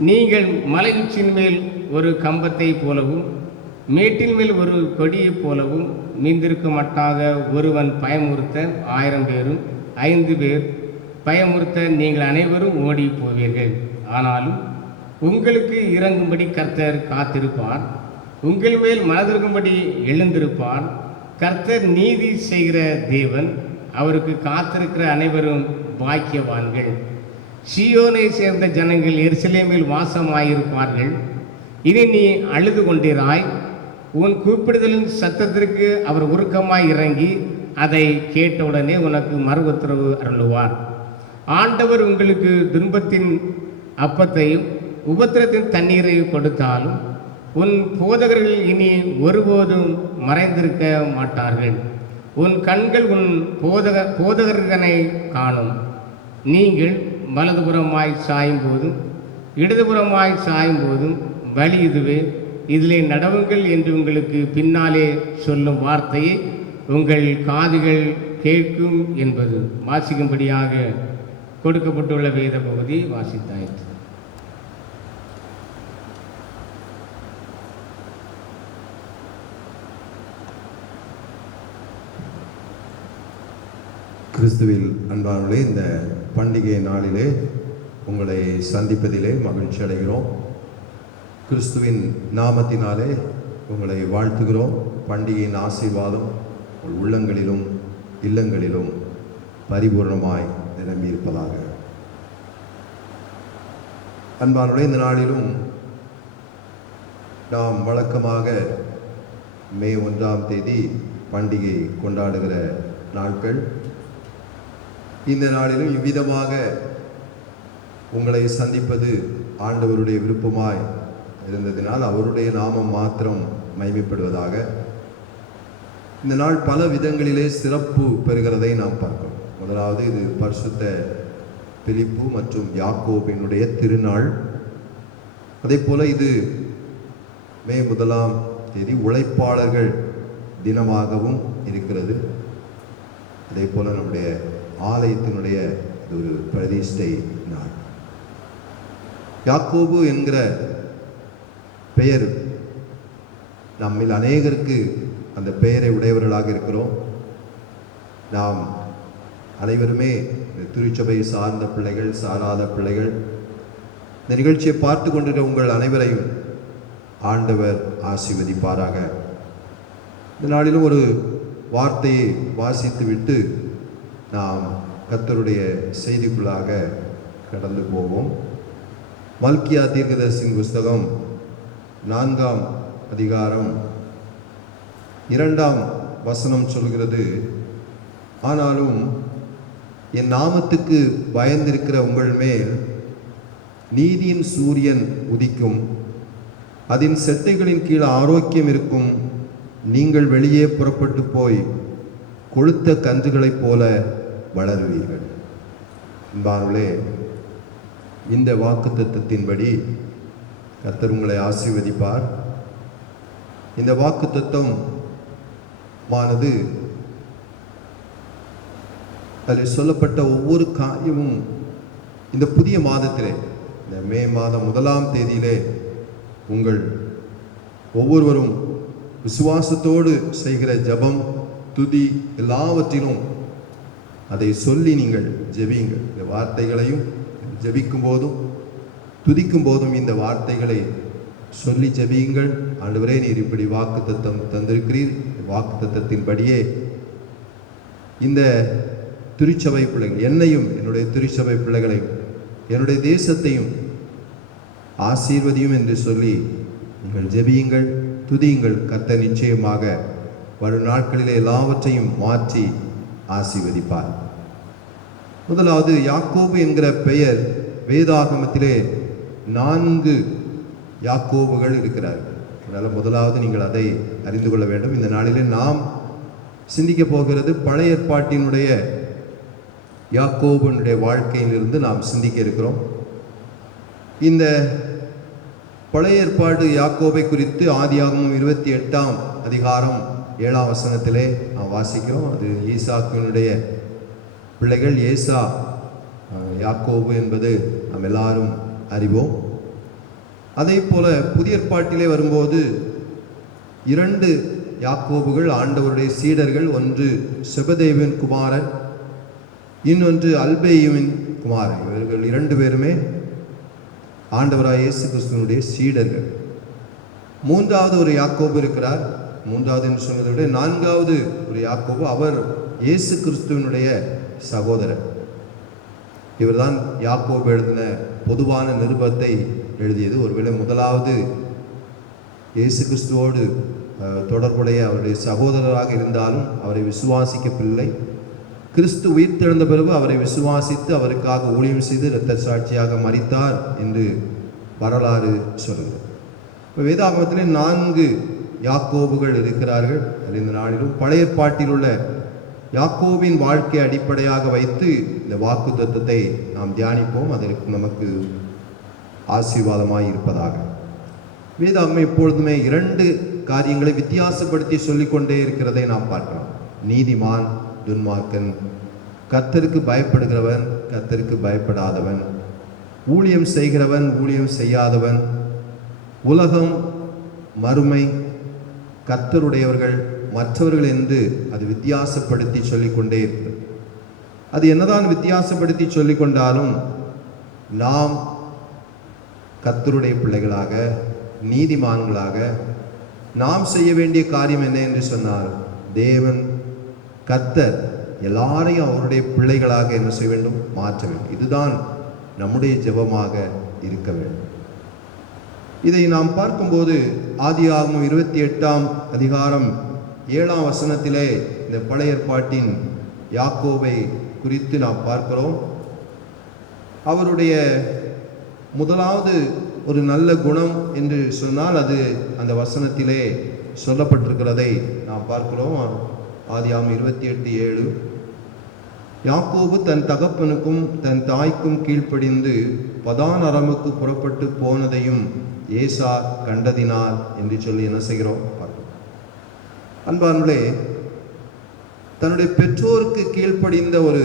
நீங்கள் மலை உச்சியின் மேல் ஒரு கம்பத்தை போலவும் மேட்டின் மேல் ஒரு கொடியைப் போலவும் மீந்திருக்க மாட்டாக ஒருவன் பயமுறுத்த 1000 பேரும் 5 பேர் பயமுறுத்த நீங்கள் அனைவரும் ஓடி போவீர்கள். ஆனாலும் உங்களுக்கு இறங்கும்படி கர்த்தர் காத்திருப்பார், உங்கள் மேல் மனதிருக்கும்படி எழுந்திருப்பார். கர்த்தர் நீதி செய்கிற தேவன், அவருக்கு காத்திருக்கிற அனைவரும் பாக்கியவான்கள். சீயோனை சேர்ந்த ஜனங்கள் எருசலேமில் வாசமாயிருப்பார்கள். இனி நீ அழுது கொண்டிராய், உன் கூப்பிடுதலின் சத்தத்திற்கு அவர் உருக்கமாய் இறங்கி அதை கேட்டவுடனே உனக்கு மறு உத்தரவு அருளுவார். ஆண்டவர் உங்களுக்கு துன்பத்தின் அப்பத்தையும் உபத்திரத்தின் தண்ணீரையும் கொடுத்தாலும் உன் போதகர்கள் இனி ஒருபோதும் மறைந்திருக்க மாட்டார்கள். உன் கண்கள் உன் போதகர்களை காணும். நீங்கள் வலதுபுறமாய் சாயும் போதும் இடதுபுறமாய் சாயும் போதும் வழி இதுவே, இதிலே நடவுங்கள் என்று உங்களுக்கு பின்னாலே சொல்லும் வார்த்தையை உங்கள் காதுகள் கேட்கும் என்பது. வாசிக்கும்படியாக கொடுக்கப்பட்டுள்ள வேத பகுதி வாசித்தாயிற்று. கிறிஸ்துவில் அன்பானவர்களே, இந்த பண்டிகை நாளிலே உங்களை சந்திப்பதிலே மகிழ்ச்சி அடைகிறோம். கிறிஸ்துவின் நாமத்தினாலே உங்களை வாழ்த்துகிறோம். பண்டிகையின் ஆசீர்வாதம் உங்கள் உள்ளங்களிலும் இல்லங்களிலும் பரிபூர்ணமாய் நிரம்பியிருப்பதாக. அன்பானவர்களே, இந்த நாளிலும் நாம் வழக்கமாக மே 1ஆம் தேதி பண்டிகை கொண்டாடுகிற நாட்கள். இந்த நாளிலும் இவ்விதமாக உங்களை சந்திப்பது ஆண்டவருடைய விருப்பமாய் இருந்ததினால் அவருடைய நாமம் மாத்திரம் மகிமைப்படுவதாக. இந்த நாள் பல விதங்களிலே சிறப்பு பெறுகிறதை நாம் பார்க்கிறோம். முதலாவது, இது பரிசுத்த பிலிப்பு மற்றும் யாக்கோபினுடைய திருநாள். அதே போல இது மே 1ஆம் தேதி உழைப்பாளர்கள் தினமாகவும் இருக்கிறது. அதே போல நம்முடைய ஆலயத்தினுடைய ஒரு பிரதிஷ்டை நாள். யாக்கோபு என்கிற பெயர் நம்மில் அநேகருக்கு அந்த பெயரை உடையவர்களாக இருக்கிறோம். நாம் அனைவருமே இந்த திருச்சபை சார்ந்த பிள்ளைகள், சாராத பிள்ளைகள், இந்த நிகழ்ச்சியை பார்த்து கொண்டிருக்கிற உங்கள் அனைவரையும் ஆண்டவர் ஆசீர்வதிப்பாராக. இந்த நாளிலும் ஒரு வார்த்தையை வாசித்து விட்டு நாம் கர்த்தருடைய செய்திக்குள்ளாக கடந்து போவோம். மல்கியா தீர்க்கதரிசியின் புஸ்தகம் 4ஆம் அதிகாரம் 2ஆம் வசனம் சொல்கிறது, ஆனாலும் என் நாமத்துக்கு பயந்திருக்கிற உங்கள் மேல் நீதியின் சூரியன் உதிக்கும், அதன் செட்டைகளின் கீழ் ஆரோக்கியம் இருக்கும், நீங்கள் வெளியே புறப்பட்டு போய் கொழுத்த கன்றுகளைப் போல வளருவீர்கள். அன்பார்களே, இந்த வாக்குத்தத்தத்தின்படி கர்த்தர் உங்களை ஆசீர்வதிப்பார். இந்த வாக்குத்தத்தம் மானது அதில் சொல்லப்பட்ட ஒவ்வொரு காரியமும் இந்த புதிய மாதத்திலே, இந்த மே மாதம் 1ஆம் தேதியிலே உங்கள் ஒவ்வொருவரும் விசுவாசத்தோடு செய்கிற ஜெபம், துதி எல்லாவற்றிலும் அதை சொல்லி நீங்கள் ஜெபியுங்கள். இந்த வார்த்தைகளையும் ஜெபிக்கும் போதும் துதிக்கும் போதும் இந்த வார்த்தைகளை சொல்லி ஜெபியுங்கள். ஆண்டவரே, நீர் இப்படி வாக்குத்தத்தம் தந்திருக்கிறீர், வாக்குத்தத்தத்தின்படியே இந்த திருச்சபை பிள்ளைகள், என்னையும் என்னுடைய திருச்சபை பிள்ளைகளையும் என்னுடைய தேசத்தையும் ஆசீர்வதியும் என்று சொல்லி நீங்கள் ஜெபியுங்கள், துதியுங்கள். கர்த்தர் நிச்சயமாக வரும் நாட்களிலே எல்லாவற்றையும் மாற்றி ஆசீர்வதிப்பார். முதலாவது, யாக்கோபு என்கிற பெயர் வேதாகமத்திலே 4 யாக்கோபுகள் இருக்கிறார்கள். அதனால் முதலாவது நீங்கள் அதை அறிந்து கொள்ள வேண்டும். இந்த நாளிலே நாம் சிந்திக்க போகிறது பழைய ஏற்பாட்டினுடைய யாக்கோபுனுடைய வாழ்க்கையிலிருந்து நாம் சிந்திக்க இருக்கிறோம். இந்த பழைய ஏற்பாடு யாக்கோபை குறித்து ஆதியாகமம் 28ஆம் அதிகாரம் 7ஆம் வசனத்திலே நாம் வாசிக்கிறோம். அது ஈசாக்கினுடைய பிள்ளைகள், ஏசா, யாக்கோபு என்பது நாம் எல்லாரும் அறிவோம். அதே போல புதிய ஏற்பாட்டிலே வரும்போது 2 யாக்கோபுகள் ஆண்டவருடைய சீடர்கள். ஒன்று செபதேவின் குமாரன், இன்னொன்று அல்பேயுவின் குமாரன். இவர்கள் 2 பேருமே ஆண்டவராய் இயேசு கிறிஸ்துவனுடைய சீடர்கள். 3வது ஒரு யாக்கோபு இருக்கிறார். 3வது என்று சொன்னதை விட 4வது ஒரு யாக்கோபு, அவர் இயேசு கிறிஸ்துவனுடைய சகோதரர். இவர்தான் யாக்கோபு எழுதின பொதுவான நிருபத்தை எழுதியது. ஒருவேளை முதலாவது இயேசு கிறிஸ்துவோடு தொடர்புடைய அவருடைய சகோதரராக இருந்தாலும் அவரை விசுவாசிக்கவில்லை. கிறிஸ்து உயிர்த்தெழுந்த பிறகு அவரை விசுவாசித்து அவருக்காக ஊழியம் செய்து இரத்த சாட்சியாக மரித்தார் என்று வரலாறு சொல்கிறது. இப்போ வேதாகமத்திலே 4 யாக்கோபுகள் இருக்கிறார்கள். அது இந்த நாளிலும் பழைய ஏற்பாட்டில் உள்ள யாக்கோபின் வாழ்க்கை அடிப்படையாக வைத்து இந்த வாக்குத்தத்தத்தை நாம் தியானிப்போம். அதற்கு நமக்கு ஆசீர்வாதமாய் இருப்பதாக. வேதாகமம் எப்பொழுதுமே 2 காரியங்களை வித்தியாசப்படுத்தி சொல்லிக்கொண்டே இருக்கிறதை நாம் பார்க்கலாம். நீதிமான், துன்மார்க்கன், கர்த்தருக்கு பயப்படுகிறவன், கர்த்தருக்கு பயப்படாதவன், ஊழியம் செய்கிறவன், ஊழியம் செய்யாதவன், உலகம், மறுமை, கர்த்தருடையவர்கள், மற்றவர்கள் என்று அது வித்தியாசப்படுத்தி சொல்லிக்கொண்டே இருக்கிறது. அது என்னதான் வித்தியாசப்படுத்தி சொல்லிக்கொண்டாலும் நாம் கர்த்தருடைய பிள்ளைகளாக, நீதிமான்களாக நாம் செய்ய வேண்டிய காரியம் என்ன என்று சொன்னால், தேவன் கர்த்தர் எல்லாரையும் அவருடைய பிள்ளைகளாக என்ன செய்ய வேண்டும்? மாற்ற வேண்டும். இதுதான் நம்முடைய ஜெபமாக இருக்க வேண்டும். இதை நாம் பார்க்கும்போது ஆதியாகமம் 28ஆம் அதிகாரம் 7ஆம் வசனத்திலே இந்த பழைய ஏற்பாட்டின் யாக்கோபை குறித்து நாம் பார்க்கிறோம். அவருடைய முதலாவது ஒரு நல்ல குணம் என்று சொன்னால் அது அந்த வசனத்திலே சொல்லப்பட்டிருக்கிறதை நாம் பார்க்கிறோம். ஆதியாகமம் 28:7, யாக்கோபு தன் தகப்பனுக்கும் தன் தாய்க்கும் கீழ்ப்படிந்து பதான் அரமுக்கு புறப்பட்டு போனதையும் ஏசா கண்டதினால் என்று சொல்லி என்ன செய்கிறோம் பார்க்கிறோம். அன்பார்களே, தன்னுடைய பெற்றோருக்கு கீழ்ப்படிந்த ஒரு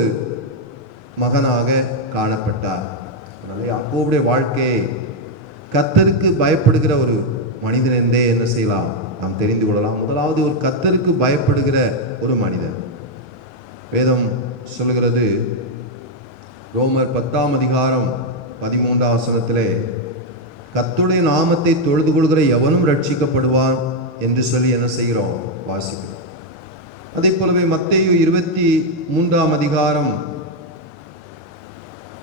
மகனாக காணப்பட்டார். அதனால யாக்கோபுடைய வாழ்க்கையை கர்த்தருக்கு பயப்படுகிற ஒரு மனிதன் என்றே என்ன செய்யலாம்? நாம் தெரிந்து கொள்ளலாம். முதலாவது ஒரு கர்த்தருக்கு பயப்படுகிற ஒரு மனிதன். வேதம் சொல்லுகிறது. ரோமர் 10ஆம் அதிகாரம் 13ஆம் வசனத்திலே, கர்த்தருடைய நாமத்தை தொழுது கொள்கிற எவனும் ரட்சிக்கப்படுவான் என்று சொல்லி என்ன செய்கிறோம்? வாசிக்கிறோம். அதே போலவே மத்தேயு 23ஆம் அதிகாரம்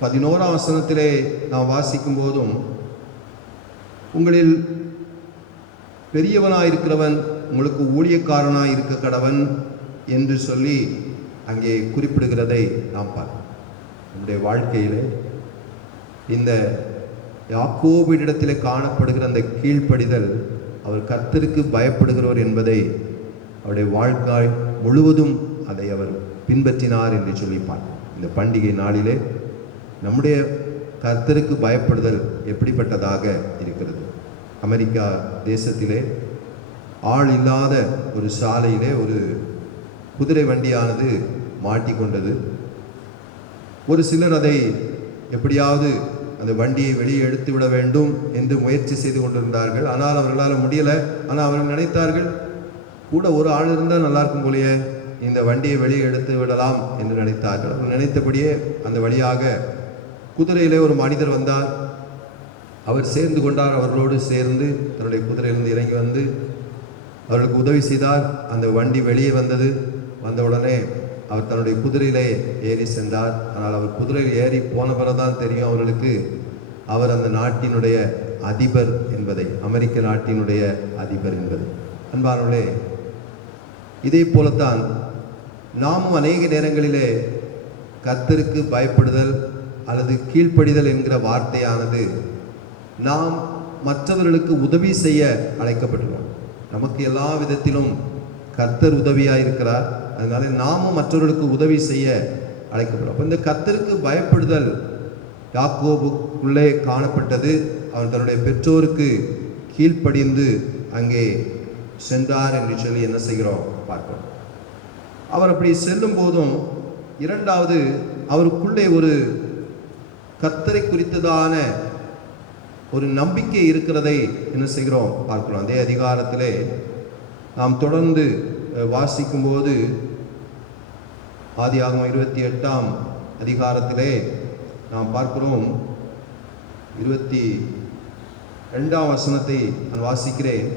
11ஆம் வசனத்திலே நாம் வாசிக்கும் போதும், உங்களில் பெரியவனாயிருக்கிறவன் உங்களுக்கு ஊழியக்காரனாய் இருக்க கடவன் என்று சொல்லி அங்கே குறிப்பிடுகிறதை நாம் பார்க்கிறோம். நம்முடைய வாழ்க்கையிலே இந்த யாக்கோபினிடத்திலே காணப்படுகிற அந்த கீழ்ப்படிதல், அவர் கர்த்தருக்கு பயப்படுகிறவர் என்பதை அவருடைய வாழ்க்கை முழுவதும் அதை அவர் பின்பற்றினார் என்று சொல்லி பார்க்கிறோம். இந்த பண்டிகை நாளிலே நம்முடைய கர்த்தருக்கு பயப்படுதல் எப்படிப்பட்டதாக இருக்கிறது? அமெரிக்கா தேசத்திலே ஆள் இல்லாத ஒரு சாலையிலே ஒரு குதிரை வண்டியானது மாட்டிக்கொண்டது. ஒரு சிலர் அதை எப்படியாவது அந்த வண்டியை வெளியே எடுத்து விட வேண்டும் என்று முயற்சி செய்து கொண்டிருந்தார்கள். ஆனால் அவர்களால் முடியலை. ஆனால் அவர்கள் நினைத்தார்கள், கூட ஒரு ஆள் இருந்தால் நல்லா இருக்கும் போலயே, இந்த வண்டியை வெளியே எடுத்து விடலாம் என்று நினைத்தார்கள். அவர்கள் நினைத்தபடியே அந்த வழியாக குதிரையிலே ஒரு மனிதர் வந்தார். அவர் சேர்ந்து கொண்டார். அவர்களோடு சேர்ந்து தன்னுடைய குதிரையிலிருந்து இறங்கி வந்து அவர்களுக்கு உதவி செய்தார். அந்த வண்டி வெளியே வந்தது. வந்தவுடனே அவர் தன்னுடைய குதிரையிலே ஏறி சென்றார். ஆனால் அவர் குதிரையில் ஏறி போன பிறகுதான் தெரியும் அவர்களுக்கு அவர் அந்த நாட்டினுடைய அதிபர் என்பதை, அமெரிக்க நாட்டினுடைய அதிபர் என்பதை. அன்பானவர்களே, இதே போலத்தான் நாமும் அநேக நேரங்களிலே கர்த்தருக்கு பயப்படுதல் அல்லது கீழ்ப்படிதல் என்கிற வார்த்தையானது நாம் மற்றவர்களுக்கு உதவி செய்ய அழைக்கப்பட்டுள்ளோம். நமக்கு எல்லா விதத்திலும் கர்த்தர் உதவியாக இருக்கிறார். அதனால நாமும் மற்றவர்களுக்கு உதவி செய்ய அழைக்கப்படும். அப்போ இந்த கர்த்தருக்கு பயப்படுதல் யாக்கோபுக்குள்ளே காணப்பட்டது. அவன் தன்னுடைய பெற்றோருக்கு கீழ்ப்படிந்து அங்கே சென்றார் என்று சொல்லி என்ன செய்கிறோம் பார்க்கிறோம். அவர் அப்படி செல்லும் போதும் இரண்டாவது அவருக்குள்ளே ஒரு கர்த்தரை குறித்ததான ஒரு நம்பிக்கை இருக்கிறதை என்ன செய்கிறோம் பார்க்கிறோம். அதே அதிகாரத்திலே நாம் தொடர்ந்து வாசிக்கும்போது ஆதியாகமம் 28ஆம் அதிகாரத்திலே நாம் பார்க்கிறோம். 22ஆம் வசனத்தை நான் வாசிக்கிறேன்.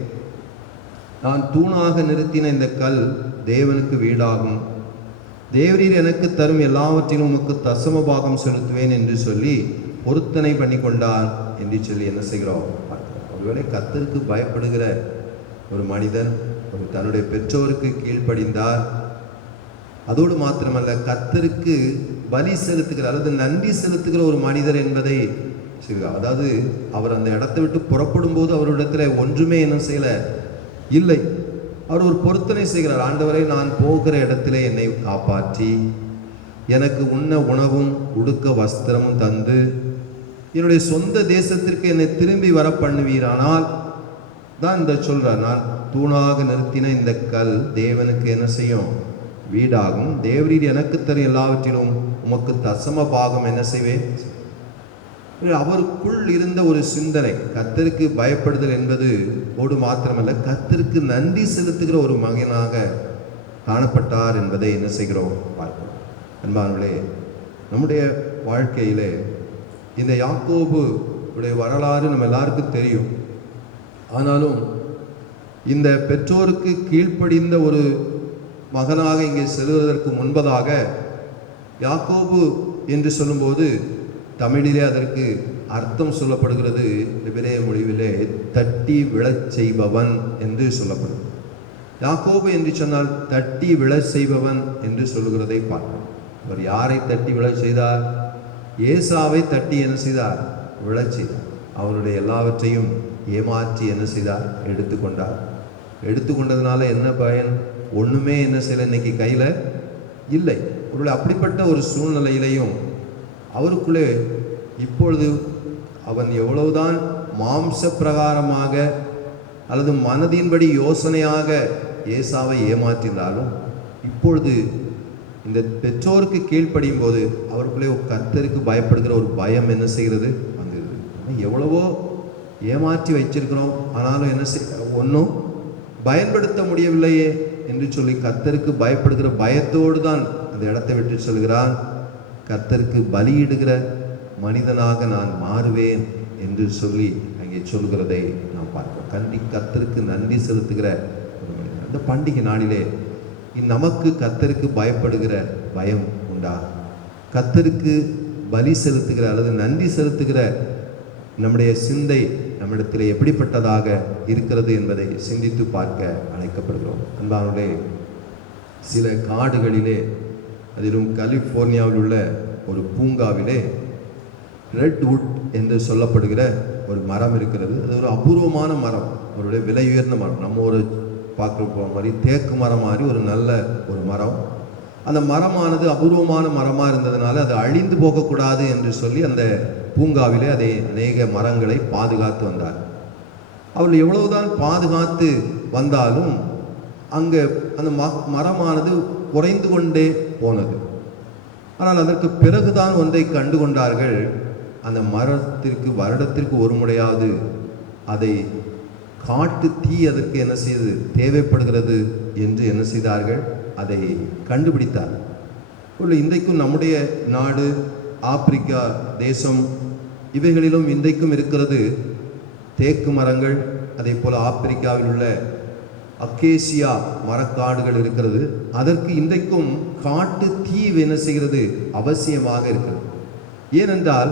நான் தூணாக நிறுத்தின இந்த கல் தேவனுக்கு வீடாகும். தேவரீர் எனக்கு தரும் எல்லாவற்றிலும் உமக்கு தசம பாகம் செலுத்துவேன் என்று சொல்லி பொருத்தனை பண்ணி கொண்டார் என்று சொல்லி என்ன செய்கிறோம் பார்க்கிறோம். ஒருவேளை கர்த்தருக்கு பயப்படுகிற ஒரு மனிதன் தன்னுடைய பெற்றோருக்கு கீழ்ப்படிந்தார். அதோடு மாத்திரமல்ல, கர்த்தருக்கு பலி செலுத்துகிற அல்லது நன்றி செலுத்துகிற ஒரு மனிதர் என்பதை சொல்கிறார். அதாவது அவர் அந்த இடத்தை விட்டு புறப்படும் போது அவரிடத்துல ஒன்றுமே என்ன செய்யல இல்லை. அவர் ஒரு பொருத்தனை செய்கிறார். ஆண்டவரை, நான் போகிற இடத்திலே என்னை காப்பாற்றி எனக்கு உண்ண உணவும் உடுக்க வஸ்திரமும் தந்து என்னுடைய சொந்த தேசத்திற்கு என்னை திரும்பி வர பண்ணுவீரானால் தான் இந்த சொல்றார். நான் தூணாக நிறுத்தின இந்த கல் தேவனுக்கு என்ன செய்யும்? வீடாகும். தேவரீர் எனக்கு தரும் எல்லாவற்றிலும் உமக்கு தசம பாகம் என்ன செய்வேன். அவருக்குள் இருந்த ஒரு சிந்தனை, கர்த்தருக்கு பயப்படுதல் என்பது ஓடு மாத்திரமல்ல, கர்த்தருக்கு நன்றி செலுத்துகிற ஒரு மகனாக காணப்பட்டார் என்பதை என்ன செய்கிறோம் பார்க்கிறோம். அன்பானவர்களே, நம்முடைய வாழ்க்கையிலே இந்த யாக்கோபு உடைய வரலாறு நம்ம எல்லாருக்கும் தெரியும். ஆனாலும் இந்த பெற்றோருக்கு கீழ்ப்படிந்த ஒரு மகனாக இங்கே செல்வதற்கு முன்பதாக யாக்கோபு என்று சொல்லும்போது தமிழிலே அதற்கு அர்த்தம் சொல்லப்படுகிறது. எபிரேய மொழியிலே தட்டி விழச் செய்பவன் என்று சொல்லப்படுது. யாக்கோபு என்று சொன்னால் தட்டி விழச் செய்பவன் என்று சொல்லுகிறதை பார்க்கிறோம். அவர் யாரை தட்டி விழச் செய்தார்? ஏசாவை தட்டி என்ன செய்தார்? விழச் செய்தார். அவருடைய எல்லாவற்றையும் ஏமாற்றி என்ன செய்தார்? எடுத்துக்கொண்டார். எடுத்துக்கொண்டதுனால என்ன பயன்? ஒன்றுமே என்ன செய்யலை, இன்னைக்கு கையில் இல்லை. ஒருவேளை அப்படிப்பட்ட ஒரு சூழ்நிலையிலையும் அவருக்குள்ளே இப்பொழுது அவன் எவ்வளவுதான் மாம்ச பிரகாரமாக அல்லது மனதின்படி யோசனையாக ஏசாவை ஏமாற்றினாலும் இப்பொழுது இந்த பெற்றோருக்கு கீழ்ப்படியும் போது அவருக்குள்ளே ஒரு கர்த்தருக்கு பயப்படுகிற ஒரு பயம் என்ன செய்கிறது? வந்துடுது. எவ்வளவோ ஏமாற்றி வச்சிருக்கிறோம், ஆனாலும் என்ன ஒன்றும் பயன்படுத்த முடியவில்லையே என்று சொல்லி கர்த்தருக்கு பயப்படுகிற பயத்தோடு தான் அந்த இடத்தை விட்டு சொல்கிறான், கர்த்தருக்கு பலியிடுகிற மனிதனாக நான் மாறுவேன் என்று சொல்லி அங்கே சொல்கிறதை நாம் பார்க்கிறோம். கர்த்தருக்கு நன்றி செலுத்துகிற ஒரு மனிதன். அந்த பண்டிகை நாளிலே நமக்கு கர்த்தருக்கு பயப்படுகிற பயம் உண்டா? கர்த்தருக்கு பலி செலுத்துகிற அல்லது நன்றி செலுத்துகிற நம்முடைய சிந்தை நம்மிடத்தில் எப்படிப்பட்டதாக இருக்கிறது என்பதை சிந்தித்து பார்க்க அழைக்கப்படுகிறோம். அன்பானவர்களே, சில காடுகளிலே, அதிலும் கலிஃபோர்னியாவில் உள்ள ஒரு பூங்காவிலே ரெட்வுட் என்று சொல்லப்படுகிற ஒரு மரம் இருக்கிறது. அது ஒரு அபூர்வமான மரம், அவருடைய விலை உயர்ந்த மரம். நம்ம ஒரு பார்க்குற மாதிரி தேக்கு மரம் மாதிரி ஒரு நல்ல ஒரு மரம். அந்த மரமானது அபூர்வமான மரமாக இருந்ததுனால அது அழிந்து போகக்கூடாது என்று சொல்லி அந்த பூங்காவிலே அதை அநேக மரங்களை பாதுகாத்து வந்தார். அவர்கள் எவ்வளவுதான் பாதுகாத்து வந்தாலும் அங்கே அந்த மரமானது குறைந்து கொண்டே போனது. ஆனால் அதற்கு பிறகுதான் ஒன்றை கண்டு கொண்டார்கள். அந்த மரத்திற்கு வருடத்திற்கு ஒரு முறையாவது அதை காட்டு தீ அதற்கு என்ன செய்து தேவைப்படுகிறது என்று என்ன செய்தார்கள், அதை கண்டுபிடித்தார். இன்றைக்கும் நம்முடைய நாடு, ஆப்பிரிக்கா தேசம், இவைகளிலும் இன்றைக்கும் இருக்கிறது தேக்கு மரங்கள். அதே போல் ஆப்பிரிக்காவில் உள்ள அக்கேசியா மரக்காடுகள் இருக்கிறது. அதற்கு இன்றைக்கும் காட்டு தீ என்ன செய்கிறது, அவசியமாக இருக்கிறது. ஏனென்றால்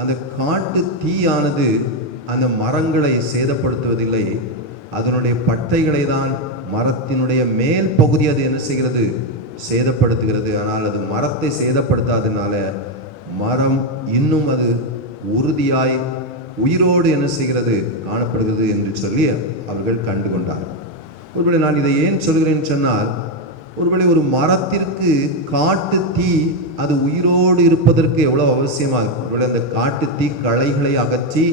அந்த காட்டு தீயானது அந்த மரங்களை சேதப்படுத்துவதில்லை, அதனுடைய பட்டைகளை தான், மரத்தினுடைய மேல் பகுதி அது என்ன செய்கிறது, சேதப்படுத்துகிறது. ஆனால் அது மரத்தை சேதப்படுத்தாதனால மரம் இன்னும் அது உறுதியாய் உயிரோடு என்ன செய்கிறது, காணப்படுகிறது என்று சொல்லி அவர்கள் கண்டு கொண்டார்கள். ஒருவேளை நான் இதை ஏன் சொல்கிறேன்னு சொன்னால், ஒருவேளை ஒரு மரத்திற்கு காட்டு தீ அது உயிரோடு இருப்பதற்கு எவ்வளோ அவசியமாக, ஒருவேளை அந்த காட்டு தீ களைகளை அகற்றி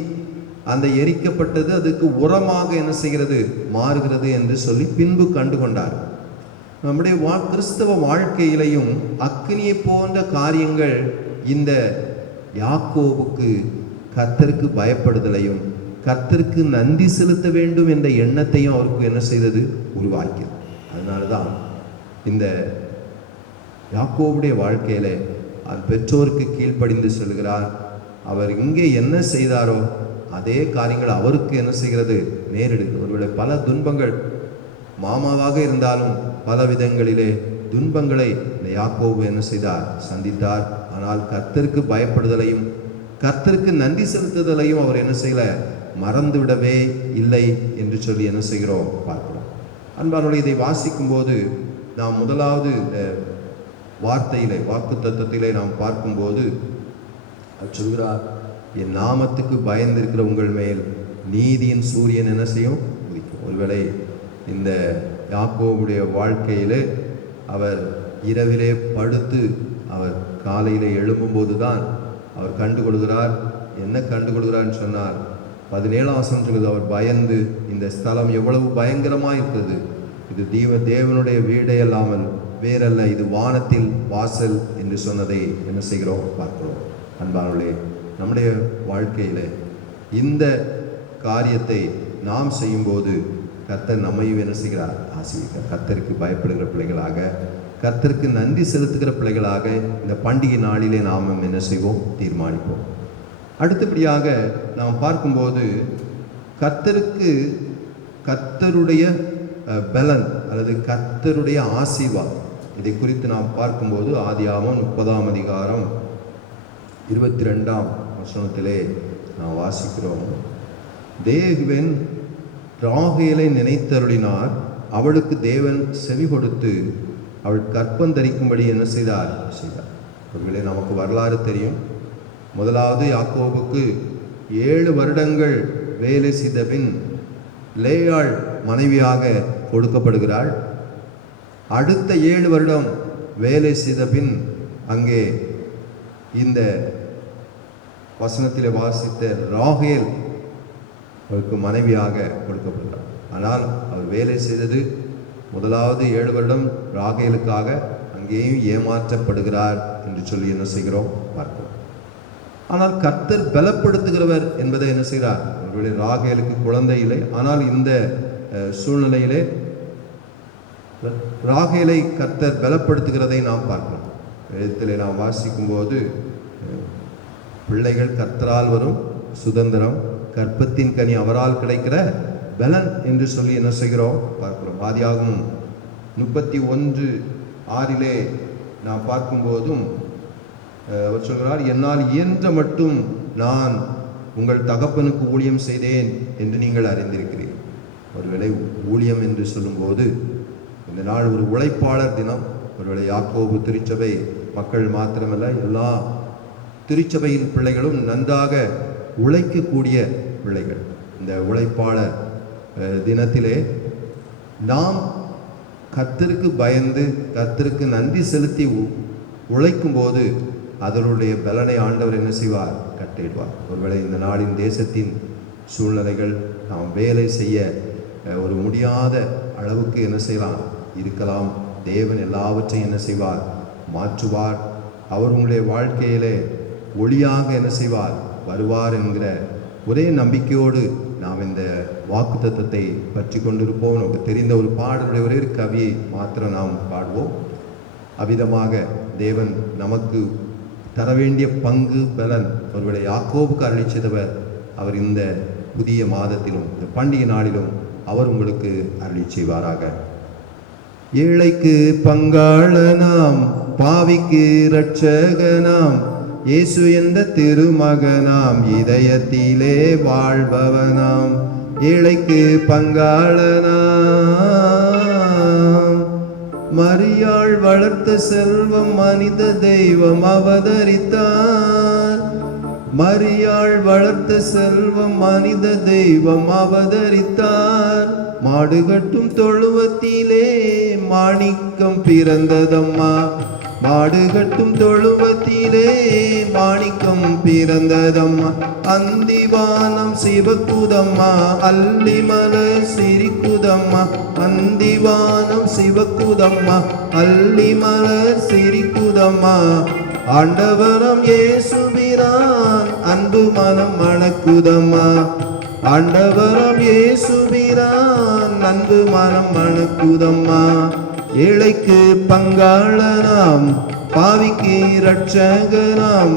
அந்த எரிக்கப்பட்டது அதுக்கு உரமாக என்ன செய்கிறது, மாறுகிறது என்று சொல்லி பின்பு கண்டு கொண்டார். நம்முடைய கிறிஸ்தவ வாழ்க்கையிலையும் அக்னியை போன்ற காரியங்கள் இந்த யாக்கோபுக்கு கர்த்தருக்கு பயப்படுதலையும் கர்த்தருக்கு நன்றி செலுத்த வேண்டும் என்ற எண்ணத்தையும் அவருக்கு என்ன செய்தது, உருவாக்கியது. அதனால தான் இந்த யாக்கோபுடைய வாழ்க்கையில பெற்றோருக்கு கீழ்ப்படிந்து சொல்கிறார். அவர் இங்கே என்ன செய்தாரோ அதே காரியங்கள் அவருக்கு என்ன செய்கிறது, நேரிடுகிறது. ஒருவேளை பல துன்பங்கள், மாமாவாக இருந்தாலும் பல விதங்களிலே துன்பங்களை இந்த யாக்கோபு என்ன செய்தார், சந்தித்தார். ஆனால் கர்த்தருக்கு பயப்படுதலையும் கர்த்தருக்கு நன்றி செலுத்துதலையும் அவர் என்ன செய்யல, மறந்து விடவே இல்லை என்று சொல்லி என்ன செய்கிறோம் பார்க்கிறோம். அன்பானவர்களே, இதை வாசிக்கும் போது நாம் முதலாவது வார்த்தையிலே, வாக்கு தத்துவத்திலே நாம் பார்க்கும்போது சொல்கிறார், என் நாமத்துக்கு பயந்திருக்கிற உங்கள் மேல் நீதியின் சூரியன் என்ன செய்யும், உதிக்கும். ஒருவேளை இந்த யாக்கோபுடைய வாழ்க்கையிலே அவர் இரவிலே படுத்து அவர் காலையிலே எழும்பும்போது தான் அவர் கண்டுகொள்கிறார். என்ன கண்டுகொள்கிறார்னு சொன்னார், 17ஆம் வசனம் சொல்லுது, அவர் பயந்து, இந்த ஸ்தலம் எவ்வளவு பயங்கரமாக இருக்கிறது, இது தேவனுடைய வீடே அல்லாமல் வேறல்ல, இது வானத்தில் வாசல் என்று சொன்னதை என்ன செய்கிறோம் பார்க்கிறோம். அன்பானவர்களே, நம்முடைய வாழ்க்கையில் இந்த காரியத்தை நாம் செய்யும்போது கர்த்தர் நம்மையும் என்ன செய்கிறார், ஆசீர்வதிக்கிறார். கர்த்தருக்கு பயப்படுகிற பிள்ளைகளாக, கர்த்தருக்கு நன்றி செலுத்துகிற பிள்ளைகளாக இந்த பண்டிகை நாளிலே நாம் என்ன செய்வோம், தீர்மானிப்போம். அடுத்தபடியாக நாம் பார்க்கும்போது கர்த்தருடைய பலன் அல்லது கர்த்தருடைய ஆசீர்வாதம், இதை குறித்து நாம் பார்க்கும்போது ஆதியாகமம் 30ஆம் அதிகாரம் 22ஆம் வசனத்திலே நாம் வாசிக்கிறோம். தேவன் ராகேலை நினைத்தருளினார், அவளுக்கு தேவன் செவி கொடுத்து அவள் கற்பந்தரிக்கும்படி என்ன செய்தார். ஒருவேளை நமக்கு வரலாறு தெரியும். முதலாவது யாக்கோபுக்கு 7 வருடங்கள் வேலை செய்த பின் லேயாள் மனைவியாக கொடுக்கப்படுகிறாள். அடுத்த 7 வருடம் வேலை செய்த பின் அங்கே இந்த வசனத்திலே வாசித்த ராகேல் அவருக்கு மனைவியாக கொடுக்கப்படுகிறார். ஆனால் அவர் வேலை செய்தது முதலாவது 7 வருடம் ராகேலுக்காக. அங்கேயும் ஏமாற்றப்படுகிறார் என்று சொல்லி என்ன செய்கிறோம் பார்க்கிறோம். ஆனால் கர்த்தர் பலப்படுத்துகிறவர் என்பதை என்ன செய்கிறார். ஒருவேளை ராகேலுக்கு குழந்தை இல்லை, ஆனால் இந்த சூழ்நிலையிலே ராகேலை கர்த்தர் பலப்படுத்துகிறதை நாம் பார்க்கிறோம். இடத்திலே நாம் வாசிக்கும்போது பிள்ளைகள் கர்த்தரால் வரும் சுதந்திரம், கற்பத்தின் கனி அவரால் கிடைக்கிற பலன் என்று சொல்லி என்ன செய்கிறோம் பார்க்கிறோம். ஆதியாகமம் 31:6 நாம் பார்க்கும்போதும் அவர் சொல்கிறார், என்னால் இயன்ற மட்டும் நான் உங்கள் தகப்பனுக்கு ஊழியம் செய்தேன் என்று நீங்கள் அறிந்திருக்கிறீர்கள். ஒருவேளை ஊழியம் என்று சொல்லும்போது இந்த நாள் ஒரு உழைப்பாளர் தினம். ஒருவேளை யாக்கோபு திருச்சபை மக்கள் மாத்திரமல்ல, எல்லா திருச்சபையின் பிள்ளைகளும் நன்றாக உழைக்கக்கூடிய பிள்ளைகள். இந்த உழைப்பாளர் தினத்திலே நாம் கர்த்தருக்கு பயந்து கர்த்தருக்கு நன்றி செலுத்தி உழைக்கும் போது அதனுடைய பலனை ஆண்டவர் என்ன செய்வார்? கட்டிடுவார். ஒருவேளை இந்த நாளின் தேசத்தின் சூழ்நிலைகள் நாம் வேலை செய்ய ஒரு முடியாத அளவுக்கு என்ன செய்யலாம் இருக்கலாம். தேவன் எல்லாவற்றையும் என்ன செய்வார்? மாற்றுவார். அவர் உங்களுடைய வாழ்க்கையிலே ஒளியாக என்ன செய்வார்? வருவார் என்கிற ஒரே நம்பிக்கையோடு நாம் இந்த வாக்கு தத்தத்தை பற்றி கொண்டிருப்போம். நமக்கு தெரிந்த ஒரு பாடலுடைய ஒரே கவியை மாத்திரம் நாம் பாடுவோம். அவ்விதமாக தேவன் நமக்கு தர வேண்டிய பங்கு பலன் ஒருவேளை யாக்கோபுக்கு அருளி செய்தவர் அவர் இந்த புதிய மாதத்திலும் இந்த பண்டிகை நாளிலும் அவர் உங்களுக்கு அருளி செய்வாராக. ஏழைக்கு பங்காளனாம், பாவிக்கு இரட்சகனாம், இயேசு என்ற திருமகனாம், இதயத்திலே வாழ்பவனாம். ஏழைக்கு பங்காளனாம், மரியாள் வளர்த்த செல்வம் மனித தெய்வம் அவதரித்தார். மரியாள் வளர்த்த செல்வம் மனித தெய்வம் அவதரித்தார். மாடுகட்டும் தொழுவத்திலே மாணிக்கம் பிறந்ததம்மா, மாடுகட்டும் தொழுவத்திலே மாணிக்கம் பிறந்ததம்மா. அந்திவானம் சிவக்குதம்மா, அல்லிமலர் சிரிக்குதம்மா. அந்திவானம் சிவக்குதம்மா, அல்லிமலர் சிரிக்குதம்மா. ஆண்டவரம் இயேசுபிரான் அன்பு மனம் மணக்குதம்மா. ஆண்டவரம் இயேசுபிரான் அன்பு மனம் மணக்குதம்மா. ஏழைக்கு பங்காளனாம், பாவிக்கு இரட்சகனாம்,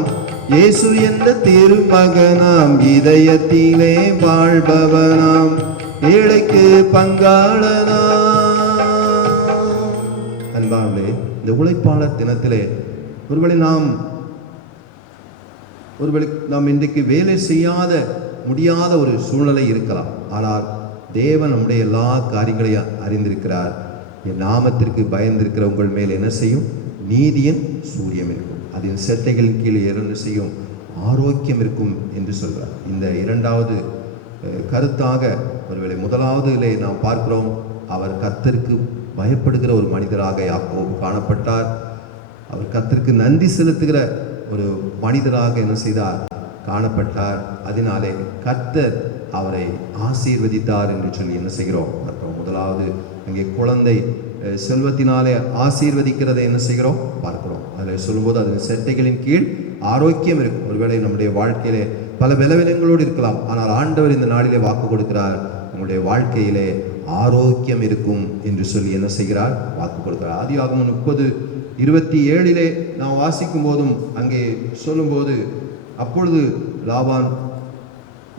இயேசு என்ற திருமகனாம், இதயத்திலே வாழ்பவனாம். ஏழைக்கு பங்காளனாம். அன்பானே, இந்த உழைப்பாளர் தினத்திலே ஒருவேளை நாம் இன்றைக்கு வேலை செய்யாத முடியாத ஒரு சூழ்நிலை இருக்கலாம். ஆனால் தேவன் நம்முடைய எல்லா காரியங்களையும் அறிந்திருக்கிறார். என் நாமத்திற்கு பயந்திருக்கிற உங்கள் மேல் என்ன செய்யும்? நீதியின் சூரியம் இருக்கும், அதன் செட்டைகளின் கீழே என்ன செய்யும்? ஆரோக்கியம் இருக்கும் என்று சொல்கிறார். இந்த இரண்டாவது கருத்தாக ஒருவேளை முதலாவதிலே நாம் பார்க்கிறோம், அவர் கர்த்தருக்கு பயப்படுகிற ஒரு மனிதராக யாக்கோபு காணப்பட்டார். அவர் கர்த்தருக்கு நன்றி செலுத்துகிற ஒரு மனிதராக என்ன செய்தார்? காணப்பட்டார். அதனாலே கர்த்தர் அவரை ஆசீர்வதித்தார் என்று சொல்லி என்ன செய்கிறோம்? முதலாவது அங்கே குழந்தை செல்வத்தினாலே ஆசீர்வதிக்கிறதை என்ன செய்கிறோம்? பார்க்கிறோம். அதில் சொல்லும்போது அது செட்டைகளின் கீழ் ஆரோக்கியம் இருக்கும். ஒருவேளை நம்முடைய வாழ்க்கையிலே பல பலவீனங்களோடு இருக்கலாம், ஆனால் ஆண்டவர் இந்த நாளிலே வாக்கு கொடுக்கிறார், உங்களுடைய வாழ்க்கையிலே ஆரோக்கியம் இருக்கும் என்று சொல்லி என்ன செய்கிறார்? வாக்கு கொடுக்கிறார். ஆதியாகமம் 30:27 நாம் வாசிக்கும் போதும் அங்கே சொல்லும்போது, அப்பொழுது லாபான்,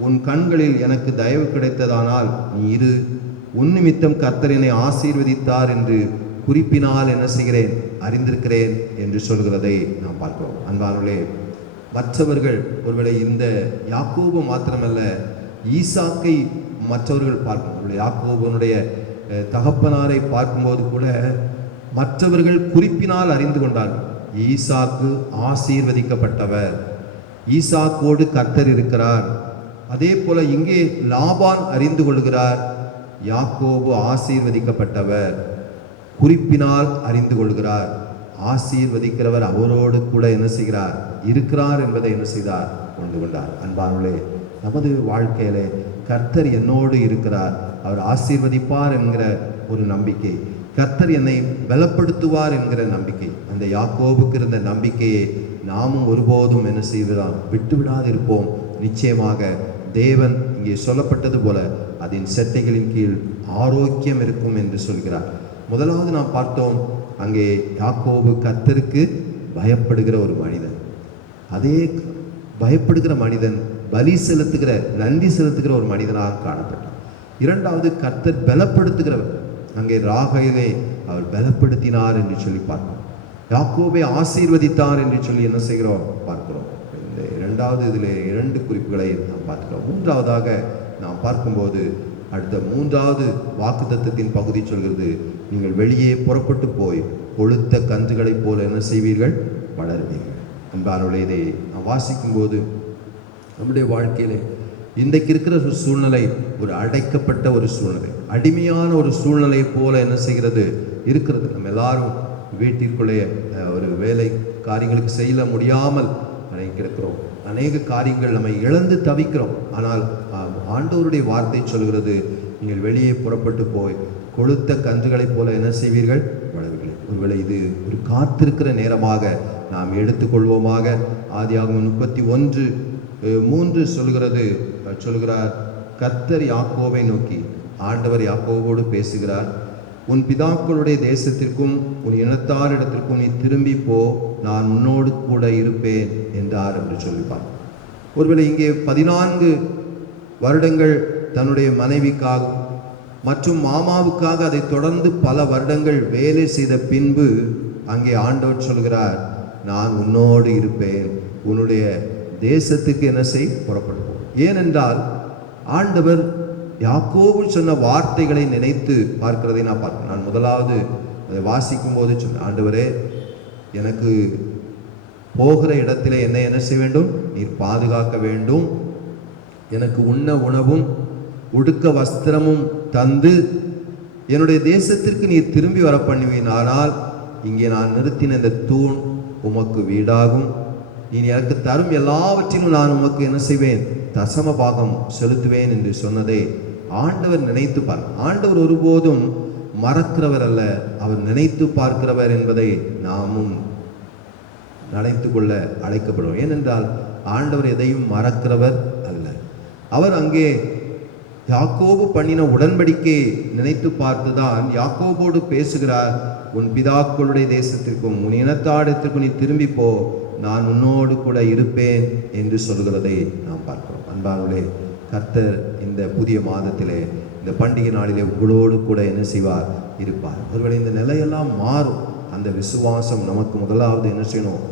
உன் கண்களில் எனக்கு தயவு கிடைத்ததானால் நீ இரு, உன் நிமித்தம் கர்த்தர் என்னை ஆசீர்வதித்தார் என்று குறிப்பினால் என்ன செய்கிறேன்? அறிந்திருக்கிறேன் என்று சொல்கிறதை நாம் பார்க்கிறோம். அன்பானவர்களே, மற்றவர்கள் ஒருவேளை இந்த யாக்கோபு மாத்திரமல்ல, ஈசாக்கை மற்றவர்கள் பார்க்கும், யாக்கோபனுடைய தகப்பனாரை பார்க்கும்போது கூட மற்றவர்கள் குறிப்பினால் அறிந்து கொண்டார்கள். ஈசாக்கு ஆசீர்வதிக்கப்பட்டவர், ஈசாக்கோடு கர்த்தர் இருக்கிறார். அதே போல இங்கே லாபான் அறிந்து கொள்கிறார், யாக்கோபு ஆசீர்வதிக்கப்பட்டவர், குறிப்பினால் அறிந்து கொள்கிறார். ஆசீர்வதிக்கிறவர் அவரோடு கூட என்ன செய்கிறார்? இருக்கிறார் என்பதை என்ன செய்தார்? கொண்டு கொண்டார். அன்பானவர்களே, நமது வாழ்க்கையிலே கர்த்தர் என்னோடு இருக்கிறார், அவர் ஆசீர்வதிப்பார் என்கிற ஒரு நம்பிக்கை, கர்த்தர் என்னை பலப்படுத்துவார் என்கிற நம்பிக்கை, அந்த யாக்கோபுக்கு இருந்த நம்பிக்கையை நாமும் ஒருபோதும் என்ன செய்வதால் விட்டுவிடாதிருப்போம். நிச்சயமாக தேவன் இங்கே சொல்லப்பட்டது போல அதன் செட்டைகளின் கீழ் ஆரோக்கியம் இருக்கும் என்று சொல்கிறார். முதலாவது நாம் பார்த்தோம், அங்கே யாக்கோபு கர்த்தருக்கு பயப்படுகிற ஒரு மனிதன். அதே பயப்படுகிற மனிதன் பலி செலுத்துகிற, நன்றி செலுத்துகிற ஒரு மனிதனாக காணப்பட்டார். இரண்டாவது, கர்த்தர் பலப்படுத்துகிறவர். அங்கே ராகேலை அவர் பலப்படுத்தினார் என்று சொல்லி பார்க்கிறோம். யாக்கோபை ஆசீர்வதித்தார் என்று சொல்லி என்ன செய்கிறோம் பார்க்கிறோம். இந்த இரண்டாவது இதில் 2 குறிப்புகளை நாம் பார்க்கிறோம். மூன்றாவதாக நாம் பார்க்கும்போது அடுத்த 3வது வாக்குத்தத்தத்தின் பகுதி சொல்கிறது, நீங்கள் வெளியே புறப்பட்டு போய் கொழுத்த கன்றுகளைப் போல என்ன செய்வீர்கள், வளருவீர்கள். அன்பானவர்களே, இதை நாம் வாசிக்கும் போது நம்முடைய வாழ்க்கையிலே இன்றைக்கு இருக்கிற ஒரு சூழ்நிலை ஒரு அடைக்கப்பட்ட ஒரு சூழ்நிலை, அடிமையான ஒரு சூழ்நிலை போல என்ன செய்கிறது இருக்கிறது. நம்ம எல்லாரும் வீட்டிற்குள்ளே ஒரு வேலை காரியங்களுக்கு செய்ய முடியாமல் கிடக்கிறோம். அநேக காரியங்கள் நம்மை இழந்து தவிக்கிறோம். ஆனால் ஆண்டவருடைய வார்த்தை சொல்கிறது, நீங்கள் வெளியே புறப்பட்டு போய் கொழுத்த கன்றுகளைப் போல என்ன செய்வீர்கள், வளருவீர்கள். ஒருவேளை இது ஒரு காத்திருக்கிற நேரமாக நாம் எடுத்துக்கொள்வோமாக. ஆதியாகமம் 31:3 சொல்கிறார், கர்த்தர் யாக்கோபை நோக்கி, ஆண்டவர் யாக்கோபோடு பேசுகிறார், உன் பிதாக்களுடைய தேசத்திற்கும் உன் இனத்தாரிடத்திற்கும் நீ திரும்பி போ, நான் உன்னோடு கூட இருப்பேன் என்றார் என்று சொல்லிப்பார். ஒருவேளை இங்கே 14 வருடங்கள் தன்னுடைய மனைவிக்காக மற்றும் மாமாவுக்காக, அதை தொடர்ந்து பல வருடங்கள் வேலை செய்த பின்பு அங்கே ஆண்டவர் சொல்கிறார், நான் உன்னோடு இருப்பேன், உன்னுடைய தேசத்துக்கு என்ன செய், புறப்படுவோம். ஏனென்றால் ஆண்டவர் யாக்கோபு சொன்ன வார்த்தைகளை நினைத்து பார்க்கிறதை நான் பார்க்கிறேன். நான் முதலாவது அதை வாசிக்கும் போது சொன்னேன், ஆண்டவரே, எனக்கு போகிற இடத்திலே என்னை என்ன செய்ய வேண்டும், நீர் பாதுகாக்க வேண்டும், எனக்கு உண்ண உணவும் உடுக்க வஸ்திரமும் தந்து என்னுடைய தேசத்திற்கு நீர் திரும்பி வர பண்ணுவீனானால் இங்கே நான் நிறுத்தின இந்த தூண் உமக்கு வீடாகும், நீ எனக்கு தரும் எல்லாவற்றிலும் நான் உமக்கு என்ன செய்வேன், தசம பாகம் செலுத்துவேன் என்று சொன்னதை ஆண்டவர் நினைத்து பார்க்க. ஆண்டவர் ஒருபோதும் மறக்கிறவர் அல்ல, அவர் நினைத்து பார்க்கிறவர் என்பதை நாமும் நினைத்து கொள்ள அழைக்கப்படுவோம். ஏனென்றால் ஆண்டவர் எதையும் மறக்கிறவர் அல்ல. அவர் அங்கே யாக்கோபு பண்ணின உடன்படிக்கையை நினைத்து பார்த்துதான் யாக்கோபோடு பேசுகிறார், உன் பிதாக்களுடைய தேசத்திற்கும் உன் இனத்தாடத்திற்கும் நீ திரும்பி போ, நான் உன்னோடு கூட இருப்பேன் என்று சொல்கிறதை நாம் பார்க்கிறோம். அன்பானவர்களே, கர்த்தர் இந்த புதிய மாதத்திலே, இந்த பண்டிகை நாளிலே உங்களோடு கூட என்ன செய்வார், இருப்பார். ஒருவேளை இந்த நிலையெல்லாம் மாறும். அந்த விசுவாசம் நமக்கு முதலாவது என்ன செய்யணும்,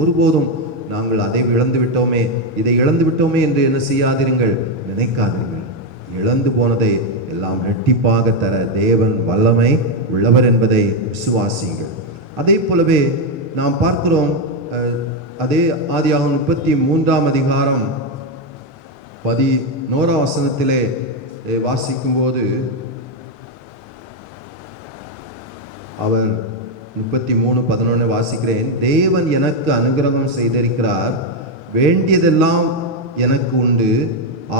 ஒருபோதும் நாங்கள் அதை இழந்து விட்டோமே, இதை இழந்து விட்டோமே என்று என்ன செய்யாதிருங்கள், நினைக்காதீர்கள். இழந்து போனதை எல்லாம் இரட்டிப்பாக தர தேவன் வல்லமை உள்ளவர் என்பதை விசுவாசியுங்கள். அதே போலவே நாம் பார்க்கிறோம், அதே ஆதியாகமம் 33ஆம் அதிகாரம் 11ஆம் வசனத்திலே வாசிக்கும் போது அவர் 33:11 வாசிக்கிறேன், தேவன் எனக்கு அனுகிரகம் செய்திருக்கிறார், வேண்டியதெல்லாம் எனக்கு உண்டு,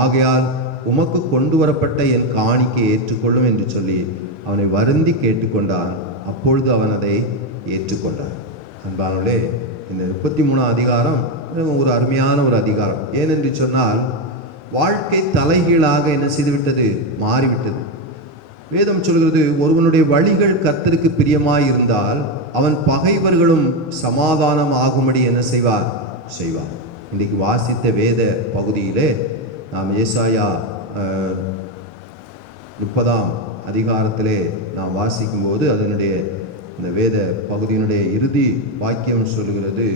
ஆகையால் உமக்கு கொண்டு வரப்பட்ட என் காணிக்கை ஏற்றுக்கொள்ளும் என்று சொல்லி அவனை வருந்தி கேட்டுக்கொண்டான். அப்பொழுது அவன் அதை ஏற்றுக்கொண்டான். அன்பானவர்களே, இந்த 33ஆம் அதிகாரம் ஒரு அருமையான ஒரு அதிகாரம். ஏனென்று சொன்னால் வாழ்க்கை தலைகீழாக என்ன செய்துவிட்டது, மாறிவிட்டது. வேதம் சொல்கிறது, ஒருவனுடைய வழிகள் கர்த்தருக்கு பிரியமாய் இருந்தால் அவன் பகைவர்களும் சமாதானம் ஆகும்படி என்ன செய்வார், செய்வார். இன்றைக்கு வாசித்த வேத பகுதியிலே நாம் ஏசாயா 30ஆம் அதிகாரத்திலே நாம் வாசிக்கும் போது அதனுடைய இந்த வேத பகுதியினுடைய இறுதி வாக்கியம் சொல்கிறது,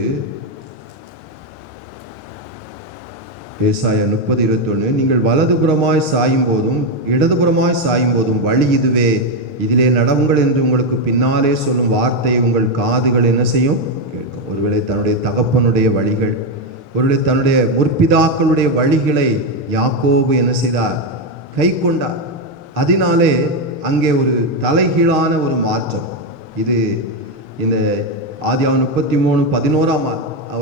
ஏசாயா 30:21, நீங்கள் வலதுபுறமாய் சாயும் போதும் இடதுபுறமாய் சாயும் போதும் வழி இதுவே, இதிலே நடவுங்கள் என்று உங்களுக்கு பின்னாலே சொல்லும் வார்த்தை உங்கள் காதுகள் என்ன செய்யும், கேட்கும். ஒருவேளை தன்னுடைய தகப்பனுடைய வழிகள், ஒருவேளை தன்னுடைய முற்பிதாக்களுடைய வழிகளை யாக்கோபு என்ன செய்தார், கை கொண்டார். அதனாலே அங்கே ஒரு தலைகீழான ஒரு மாற்றம். இது இந்த ஆதியாகமம் 33:11ஆம்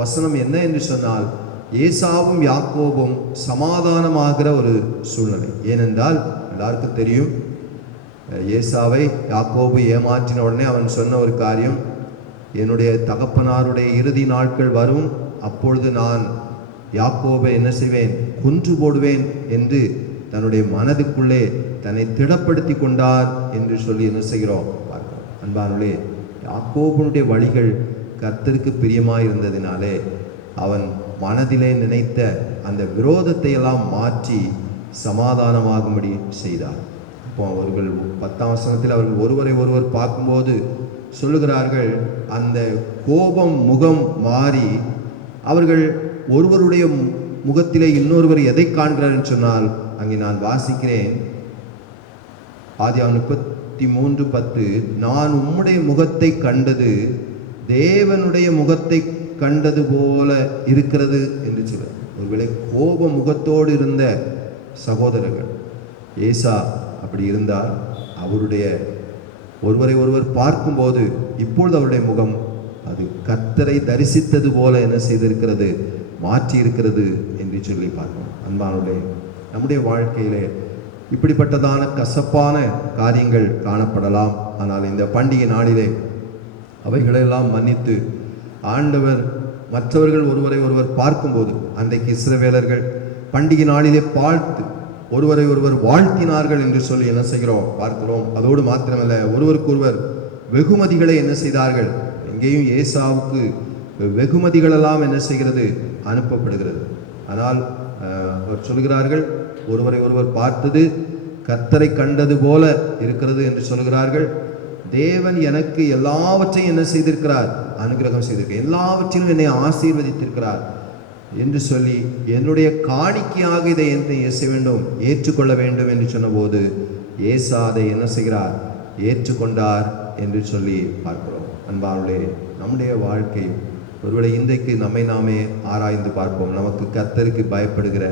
வசனம் என்ன என்று சொன்னால், ஏசாவும் யாக்கோபும் சமாதானமாகிற ஒரு சூழ்நிலை. ஏனென்றால் எல்லாருக்கும் தெரியும், ஏசாவை யாக்கோபு ஏமாற்றின உடனே அவன் சொன்ன ஒரு காரியம், என்னுடைய தகப்பனாருடைய இறுதி நாட்கள் வரும், அப்பொழுது நான் யாக்கோபை என்ன செய்வேன், கொன்று போடுவேன் என்று தன்னுடைய மனதுக்குள்ளே தன்னை திடப்படுத்தி கொண்டார் என்று சொல்லி என்ன செய்கிறோம் பார்க்கிறோம். அன்பானவர்களே, யாக்கோபுடைய வழிகள் கர்த்தருக்கு பிரியமாயிருந்ததினாலே அவன் மனதிலே நினைத்த அந்த விரோதத்தை எல்லாம் மாற்றி சமாதானமாகும்படி செய்தார். அப்போ அவர்கள் 10ஆம் வசனத்தில் அவர்கள் ஒருவரை ஒருவர் பார்க்கும்போது சொல்லுகிறார்கள், அந்த கோபம் முகம் மாறி அவர்கள் ஒருவருடைய முகத்திலே இன்னொருவர் எதை காண்கிறார் என்று சொன்னால், அங்கே நான் வாசிக்கிறேன், ஆதியாகமம் 33:10, நான் உம்முடைய முகத்தை கண்டது தேவனுடைய முகத்தை கண்டது போல இருக்கிறது என்று சொல்ல. ஒருவேளை கோப முகத்தோடு இருந்த சகோதரர்கள், ஏசா அப்படி இருந்தால் அவருடைய ஒருவரை ஒருவர் பார்க்கும்போது இப்பொழுது அவருடைய முகம் அது கர்த்தரை தரிசித்தது போல என்ன செய்திருக்கிறது, மாற்றி இருக்கிறது என்று சொல்லி பார்க்கணும். அன்பானவர்களே, நம்முடைய வாழ்க்கையிலே இப்படிப்பட்டதான கசப்பான காரியங்கள் காணப்படலாம். ஆனால் இந்த பண்டிகை நாளிலே அவைகளெல்லாம் மன்னித்து ஆண்டவர் மற்றவர்கள் ஒருவரை ஒருவர் பார்க்கும்போது, அன்றைக்கு இஸ்ரவேலர்கள் பண்டிகை நாளிலே பார்த்து ஒருவரை ஒருவர் வாழ்த்தினார்கள் என்று சொல்லி என்ன செய்கிறோம் பார்க்கிறோம். அதோடு மாத்திரமல்ல, ஒருவருக்கொருவர் வெகுமதிகளை என்ன செய்தார்கள். எங்கேயும் ஏசாவுக்கு வெகுமதிகளெல்லாம் என்ன செய்கிறது, அனுப்பப்படுகிறது. ஆனால் அவர் சொல்கிறார்கள், ஒருவரை ஒருவர் பார்த்தது கர்த்தரை கண்டது போல இருக்கிறது என்று சொல்கிறார்கள். தேவன் எனக்கு எல்லாவற்றையும் என்ன செய்திருக்கிறார், அனுகிரகம் செய்திருக்கிறார், எல்லாவற்றிலும் என்னை ஆசீர்வதித்திருக்கிறார் என்று சொல்லி என்னுடைய காணிக்கையாக இதை என்ன செய்ய வேண்டும், ஏற்றுக்கொள்ள வேண்டும் என்று சொன்னபோது ஏசா அதை என்ன செய்கிறார், ஏற்றுக்கொண்டார் என்று சொல்லி பார்க்கிறோம். அன்பானவர்களே, நம்முடைய வாழ்க்கை ஒருவேளை இன்றைக்கு நம்மை நாமே ஆராய்ந்து பார்ப்போம். நமக்கு கர்த்தருக்கு பயப்படுகிற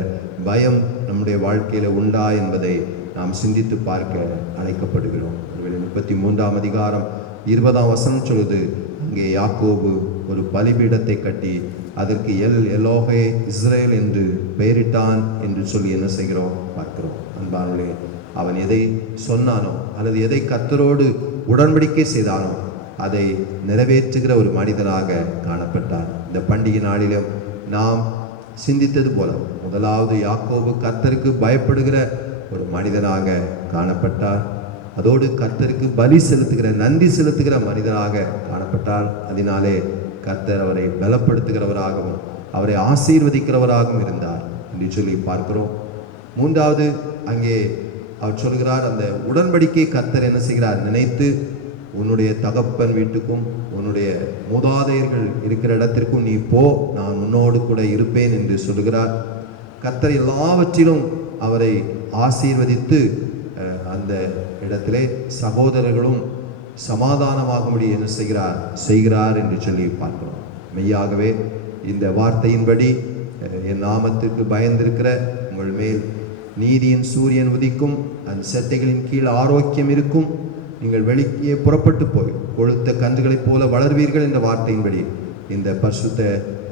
பயம் நம்முடைய வாழ்க்கையில உண்டா என்பதை நாம் சிந்தித்து பார்க்க அழைக்கப்படுகிறோம். ஒருவேளை 33ஆம் அதிகாரம் 20ஆம் வசனம் சொல்லுது, அங்கே யாக்கோபு ஒரு பலிபீடத்தை கட்டி அதற்கு எலோஹே இஸ்ரேல் என்று பெயரிட்டான் என்று சொல்லி என்ன செய்கிறோம் பார்க்கிறோம். அன்பானவர்களே, அவன் எதை சொன்னானோ அல்லது எதை கர்த்தரோடு உடன்படிக்கை செய்தானோ அதை நிறைவேற்றுகிற ஒரு மனிதனாக காணப்பட்டார். இந்த பண்டிகை நாளிலும் நாம் சிந்தித்தது போல முதலாவது யாக்கோபு கர்த்தருக்கு பயப்படுகிற ஒரு மனிதனாக காணப்பட்டார். அதோடு கர்த்தருக்கு பலி செலுத்துகிற, நன்றி செலுத்துகிற மனிதனாக காணப்பட்டார். அதனாலே கர்த்தர் அவரை பலப்படுத்துகிறவராகவும் அவரை ஆசீர்வதிக்கிறவராகவும் இருந்தார் என்று சொல்லி பார்க்கிறோம். மூன்றாவது, அங்கே அவர் சொல்கிறார், அந்த உடன்படிக்கை கர்த்தர் என்ன செய்கிறார், நினைத்து உன்னுடைய தகப்பன் வீட்டுக்கும் உன்னுடைய மூதாதையர்கள் இருக்கிற இடத்திற்கும் நீ போ, நான் உன்னோடு கூட இருப்பேன் என்று சொல்கிறார். கர்த்தர் எல்லாவற்றிலும் அவரை ஆசீர்வதித்து அந்த இடத்திலே சகோதரர்களும் சமாதானமாகும்படி என்ன செய்கிறார் என்று சொல்லி பார்க்கிறோம். மெய்யாகவே இந்த வார்த்தையின்படி என் நாமத்திற்கு பயந்திருக்கிற உங்கள் மேல் நீதியின் சூரியன் உதிக்கும், அந்த செட்டைகளின் கீழ் ஆரோக்கியம் இருக்கும், நீங்கள் வெளியே புறப்பட்டு போய் கொழுத்த கன்றுகளைப் போல வளர்வீர்கள் என்ற வார்த்தையின்படி இந்த பரிசுத்த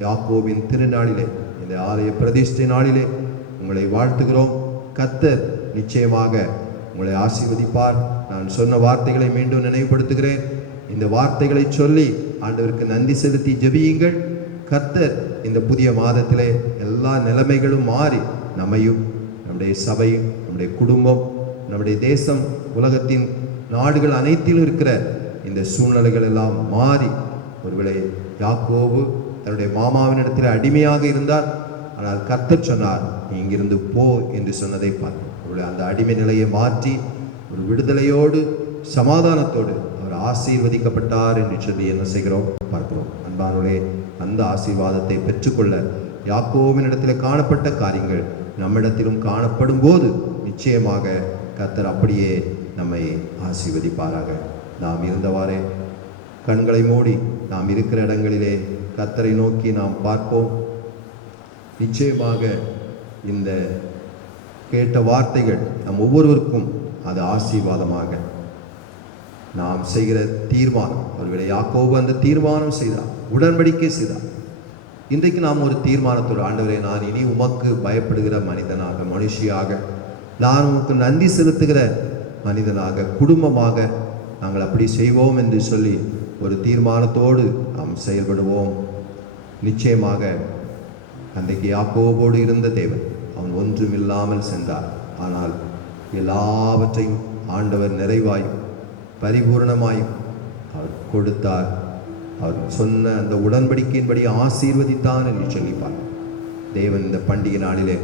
யாக்கோபின் திருநாளிலே, இந்த ஆலய பிரதிஷ்டை நாளிலே உங்களை வாழ்த்துகிறோம். கர்த்தர் நிச்சயமாக உங்களை ஆசீர்வதிப்பார். நான் சொன்ன வார்த்தைகளை மீண்டும் நினைவுபடுத்துகிறேன். இந்த வார்த்தைகளை சொல்லி ஆண்டவருக்கு நன்றி செலுத்தி ஜெபியுங்கள். கர்த்தர் இந்த புதிய மாதத்திலே எல்லா நிலைமைகளும் மாறி நம்மையும், நம்முடைய சபையும், நம்முடைய குடும்பம், நம்முடைய தேசம், உலகத்தின் நாடுகள் அனைத்திலும் இருக்கிற இந்த சூழ்நிலைகள் எல்லாம் மாறி, ஒருவேளை யாக்கோபு தன்னுடைய மாமாவினிடத்தில் அடிமையாக இருந்தார். ஆனால் கர்த்தர் சொன்னார், நீ இங்கிருந்து போ என்று சொன்னதை பார்க்கிறோம். ஒருவேளை அந்த அடிமை நிலையை மாற்றி ஒரு விடுதலையோடு சமாதானத்தோடு அவர் ஆசீர்வதிக்கப்பட்டார் என்று சொல்லி என்ன செய்கிறோம் பார்க்கிறோம். அன்பானவர்களே, அந்த ஆசீர்வாதத்தை பெற்றுக்கொள்ள யாக்கோபினிடத்தில் காணப்பட்ட காரியங்கள் நம்மிடத்திலும் காணப்படும் போது நிச்சயமாக கர்த்தர் அப்படியே நம்மை ஆசீர்வதிப்பாராக. நாம் இருந்தவாறே கண்களை மூடி நாம் இருக்கிற இடங்களிலே கர்த்தரை நோக்கி நாம் பார்ப்போம். நிச்சயமாக இந்த கேட்ட வார்த்தைகள் நம் ஒவ்வொருவருக்கும் அது ஆசீர்வாதமாக நாம் செய்கிற தீர்மானம். ஒருவேளை யாக்கோபு அந்த தீர்மானம் செய்தார், உடன்படிக்கை செய்தார். இன்றைக்கு நாம் ஒரு தீர்மானத்தோடு, ஆண்டவரே, நான் இனி உமக்கு பயப்படுகிற மனிதனாக, மனுஷியாக, நான் உமக்கு நன்றி செலுத்துகிற மனிதனாக, குடும்பமாக நாங்கள் அப்படி செய்வோம் என்று சொல்லி ஒரு தீர்மானத்தோடு நாம் செயல்படுவோம். நிச்சயமாக அன்றைக்கு யாக்கோபோடு இருந்த தேவன், அவன் ஒன்றுமில்லாமல் சென்றார். ஆனால் எல்லாவற்றையும் ஆண்டவர் நிறைவாயும் பரிபூர்ணமாயும் அவர் கொடுத்தார். அவர் சொன்ன அந்த உடன்படிக்கையின்படி ஆசீர்வதித்தான் என்று சொல்லிப்பார். தேவன் இந்த பண்டிகை நாளிலே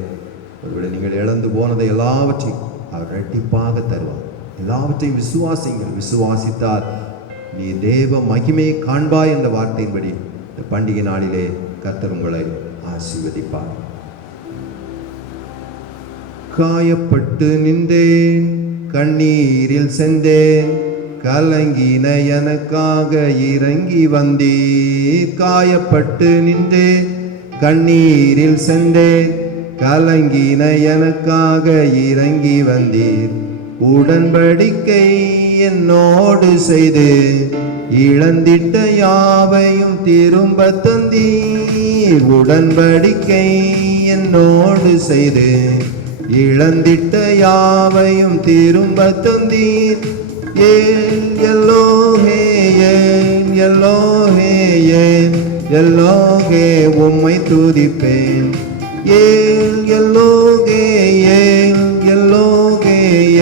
ஒருவேளை நீங்கள் இழந்து போனதை எல்லாவற்றையும் அவர் இரட்டிப்பாக தருவார். எல்லாவற்றையும் விசுவாசிங்கள். விசுவாசித்தால் நீ தேவ மகிமையை காண்பாய் என்ற வார்த்தையின்படி இந்த பண்டிகை நாளிலே கர்த்தர் உங்களை ஆசீர்வதிப்பார். காயப்பட்டு நின்றேன், கண்ணீரில் சென்றேன், கலங்கின எனக்காக இறங்கி வந்தீர். காயப்பட்டு நின்றேன், கண்ணீரில் சென்றேன், கலங்கின எனக்காக இறங்கி வந்தீர். உடன்படிக்கை என்னோடு செய்து இழந்திட்ட யாவையும் திரும்ப தந்தீர். உடன்படிக்கை என்னோடு செய்து இழந்திட்ட யாவையும் திரும்ப தந்தீர். ஏன் எல்லோஹே, ஏன் எல்லோஹே, ஏன் எல்லோஹே உம்மை துதிப்பேன். ஏன் எல்லோகே, ஏன் எல்லோகே,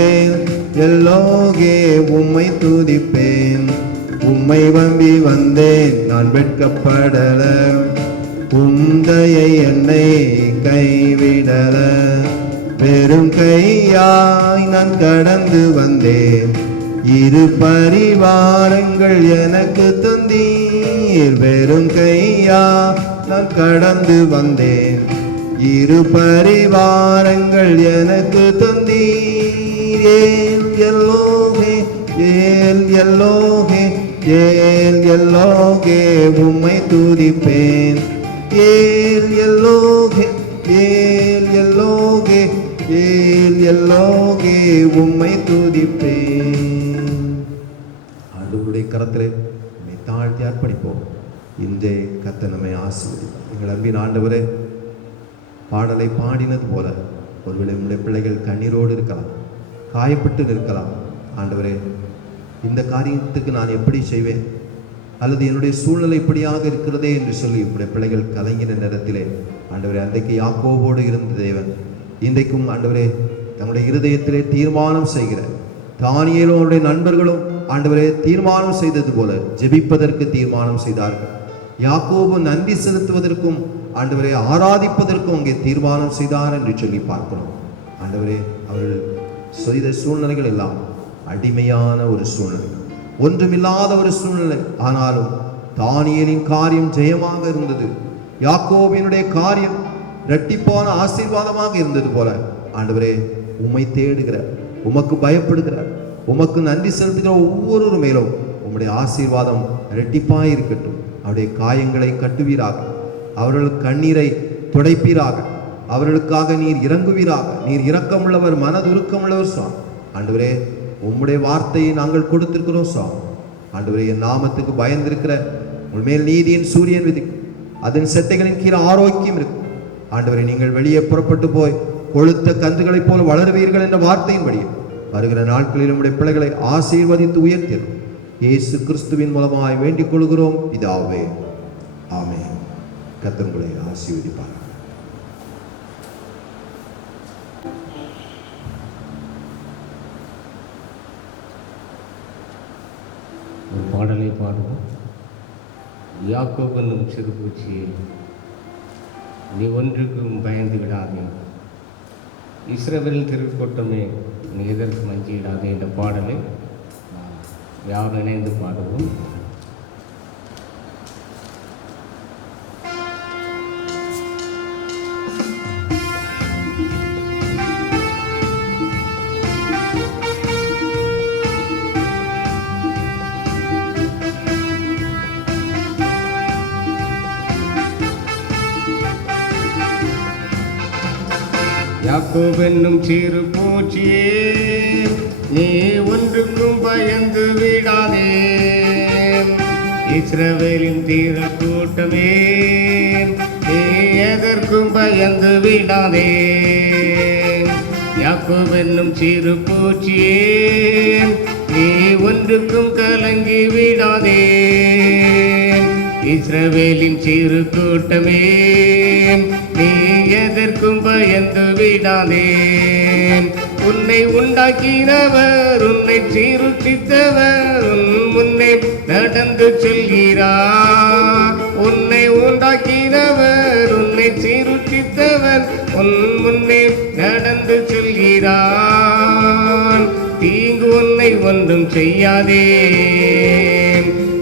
ஏன் எல்லோகே உம்மை துதிப்பேன். உம்மை வம்பி வந்தேன் நான் வெட்கப்படல, உந்தையை என்னை கைவிடல. வெறும் கையாய் நான் கடந்து வந்தேன், இரு பரிவாரங்கள் எனக்கு தந்தீர். வெறும் கையா நான் கடந்து வந்தேன், இரு பரிவாரங்கள் எனக்கு தந்தீர். ஏல் எல்லோகே, ஏல் எல்லோகே, ஏல் எல்லோகே உம்மை துதிப்பேன். ஏல் எல்லோகே, ஏல் எல்லோகே, ஏல் எல்லோகே உம்மை துதிப்பேன். ஆண்டவருடைய கரத்திலே நம்மை தாழ்த்தி அர்ப்பணிப்போம். இன்றே கர்த்தர் நம்மை ஆசீர்வதிப்பார். எங்கள் அன்பின் ஆண்டவரே, பாடலை பாடினது போல ஒருவேளை உங்களுடைய பிள்ளைகள் கண்ணீரோடு இருக்கலாம், காயப்பட்டு நிற்கலாம். ஆண்டவரே, இந்த காரியத்துக்கு நான் எப்படி செய்வேன், அல்லது என்னுடைய சூழ்நிலை இப்படியாக இருக்கிறதே என்று சொல்லி உங்களுடைய பிள்ளைகள் கலங்கின நேரத்திலே ஆண்டவரே, அன்றைக்கு யாக்கோபோடு இருந்த தேவன் இன்றைக்கும் ஆண்டவரே தங்களுடைய இருதயத்திலே தீர்மானம் செய்கிற தானியேலும் அவருடைய நண்பர்களும் ஆண்டவரே தீர்மானம் செய்தது போல ஜெபிப்பதற்கு தீர்மானம் செய்தார்கள். யாக்கோபு நன்றி செலுத்துவதற்கும் ஆண்டவரை ஆராதிப்பதற்கும் அங்கே தீர்மானம் செய்தார் என்று சொல்லி பார்க்கிறோம். ஆண்டவரே, அவர்கள் செய்த சூழ்நிலைகள் எல்லாம் அடிமையான ஒரு சூழ்நிலை, ஒன்றுமில்லாத ஒரு சூழ்நிலை. ஆனாலும் தானியேலின் காரியம் ஜெயமாக இருந்தது, யாக்கோபினுடைய காரியம் இரட்டிப்பான ஆசீர்வாதமாக இருந்தது போல ஆண்டவரே, உம்மை தேடுகிற, உமக்கு பயப்படுகிற, உமக்கு நன்றி செலுத்துகிற ஒவ்வொரு மேலும் உம்முடைய ஆசீர்வாதம் இரட்டிப்பாய் இருக்கட்டும். அவருடைய காயங்களை கட்டுவீராக, அவர்கள் கண்ணீரை துடைப்பீராக, அவர்களுக்காக நீர் இறங்குவீராக. நீர் இரக்கமுள்ளவர், மனதுருக்கமுள்ளவர் சுவாமி. ஆண்டவரே, உம்முடைய வார்த்தையை நாங்கள் கொடுத்திருக்கிறோம் சுவாமி. ஆண்டவரே, என் நாமத்துக்கு பயந்திருக்கிற உண்மையில் நீதியின் சூரியன் விதிக்கும், அதன் செட்டைகளின் கீழே ஆரோக்கியம் இருக்கும். ஆண்டவரே, நீங்கள் வெளியே புறப்பட்டு போய் கொழுத்த கன்றுகளைப் போல வளருவீர்கள் என்ற வார்த்தையின்படி வருகிற நாட்களில் நம்முடைய பிள்ளைகளை ஆசீர்வதித்து உயர்த்திடும் இயேசு கிறிஸ்துவின் மூலமாய் வேண்டிக் கொள்கிறோம் பிதாவே, ஆமென். கர்த்தர் உங்களை ஆசீர்வதிப்பார். ஒரு பாடலை பாடுவோம். யாக்கோபு என்னும் சிறுபூச்சியே, நீ ஒன்றுக்கும் பயந்து விடாதே, இஸ்ரவேல் திருக்கூட்டமே நீ எதற்கு மஞ்சிடாதே என்ற பாடலை யாரும் இணைந்து பாடுவோம். யாக்கோபு என்னும் சிறு பூச்சியே, நீ ஒன்றுக்கும் பயந்து விடாதே, இஸ்ரவேலின் தீர கூட்டமே நீ எதற்கும் பயந்து விடாதே. யாக்கோபு என்னும் சிறு பூச்சியே, நீ ஒன்றுக்கும் கலங்கி விடாதே, இஸ்ரவேலின் சிறு கூட்டமே நீ எதற்கும் பயந்து விடாதே. உன்னை உண்டாக்கினவர், உன்னை சீருட்டித்தவர், உன் முன்னே நடந்து செல்கிறார். உன்னை உண்டாக்கினவர், உன்னை சீருட்டித்தவர் உன் முன்னே நடந்து செல்கிறான். தீங்கு உன்னை ஒன்றும் செய்யாதே,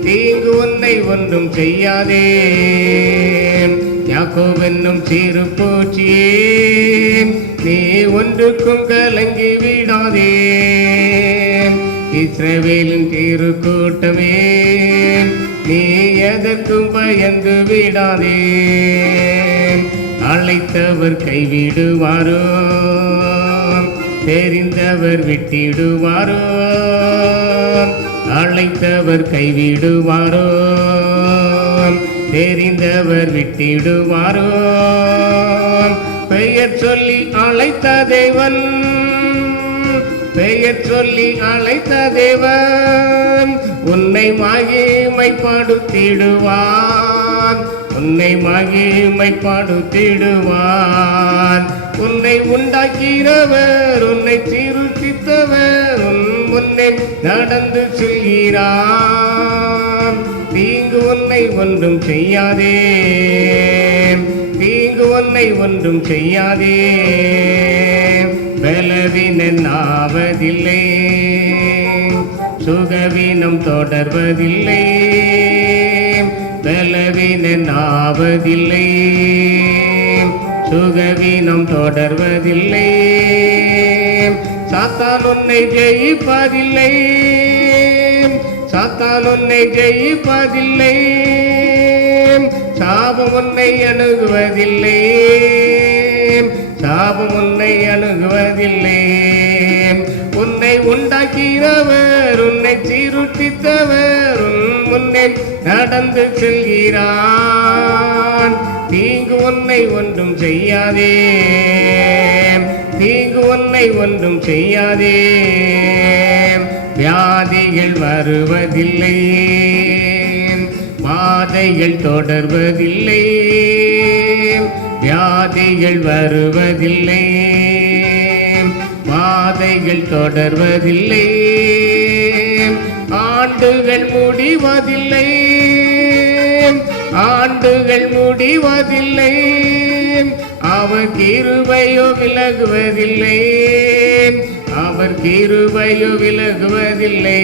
தீங்கு உன்னை ஒன்றும் செய்யாதே. யாக்கோபு என்னும் சிறு பூச்சியே, நீ ஒன்றுக்கும் கலங்கி விடாதே. இஸ்ரவேலின் திருக்கூட்டமே, நீ எதற்கும் பயந்து விடாதே. அழைத்தவர் கைவிடுவாரோ, தெரிந்தவர் விட்டிடுவாரோ. அழைத்தவர் கைவிடுவாரோ, தெரிந்தவர் விட்டிடுவாரோ. பெயர் சொல்லி அழைத்த தேவன், பெயர் சொல்லி அழைத்த தேவன் உன்னை மகிமைப்படுத்திடுவான், உன்னை மகிமைப்படுத்திடுவான். உன்னை உண்டாக்கிறவர், உன்னை சீருட்டித்தவர் உன் முன்னே நடந்து செல்கிறான். தீங்கு உன்னை ஒன்றும் செய்யாதே, தீங்கு உன்னை ஒன்றும் செய்யாதே. பலவீனனாவதில்லை, சுகவீனம் தொடர்வதில்லை. பலவீனனாவதில்லை, சுகவீனம் தொடர்வதில்லை. சாத்தான் உன்னை ஜெயிப்பதில்லை, சாத்தான் உன்னை ஜெயிப்பதில்லை. சாபம் உன்னை அணுகுவதில்லை, சாபம் உன்னை அணுகுவதில்லை. உன்னை உண்டாக்கிறவர், உன்னை சீருட்டித்தவர் உன் முன்னே நடந்து செல்கிறான். தீங்கு உன்னை ஒன்றும் செய்யாதே, தீங்கு உன்னை ஒன்றும் செய்யாதே. வியாதிகள் வருவதில்லை, வாதைகள் தொடர்வதில்லை. வியாதிகள் வருவதில்லை, வாதைகள் தொடர்வதில்லை. ஆண்டுகள் முடிவதில்லை, ஆண்டுகள் முடிவதில்லை. அவர் கிருபையோ விலகுவதில்லை, அவர் கிருபையோ விலகுவதில்லை.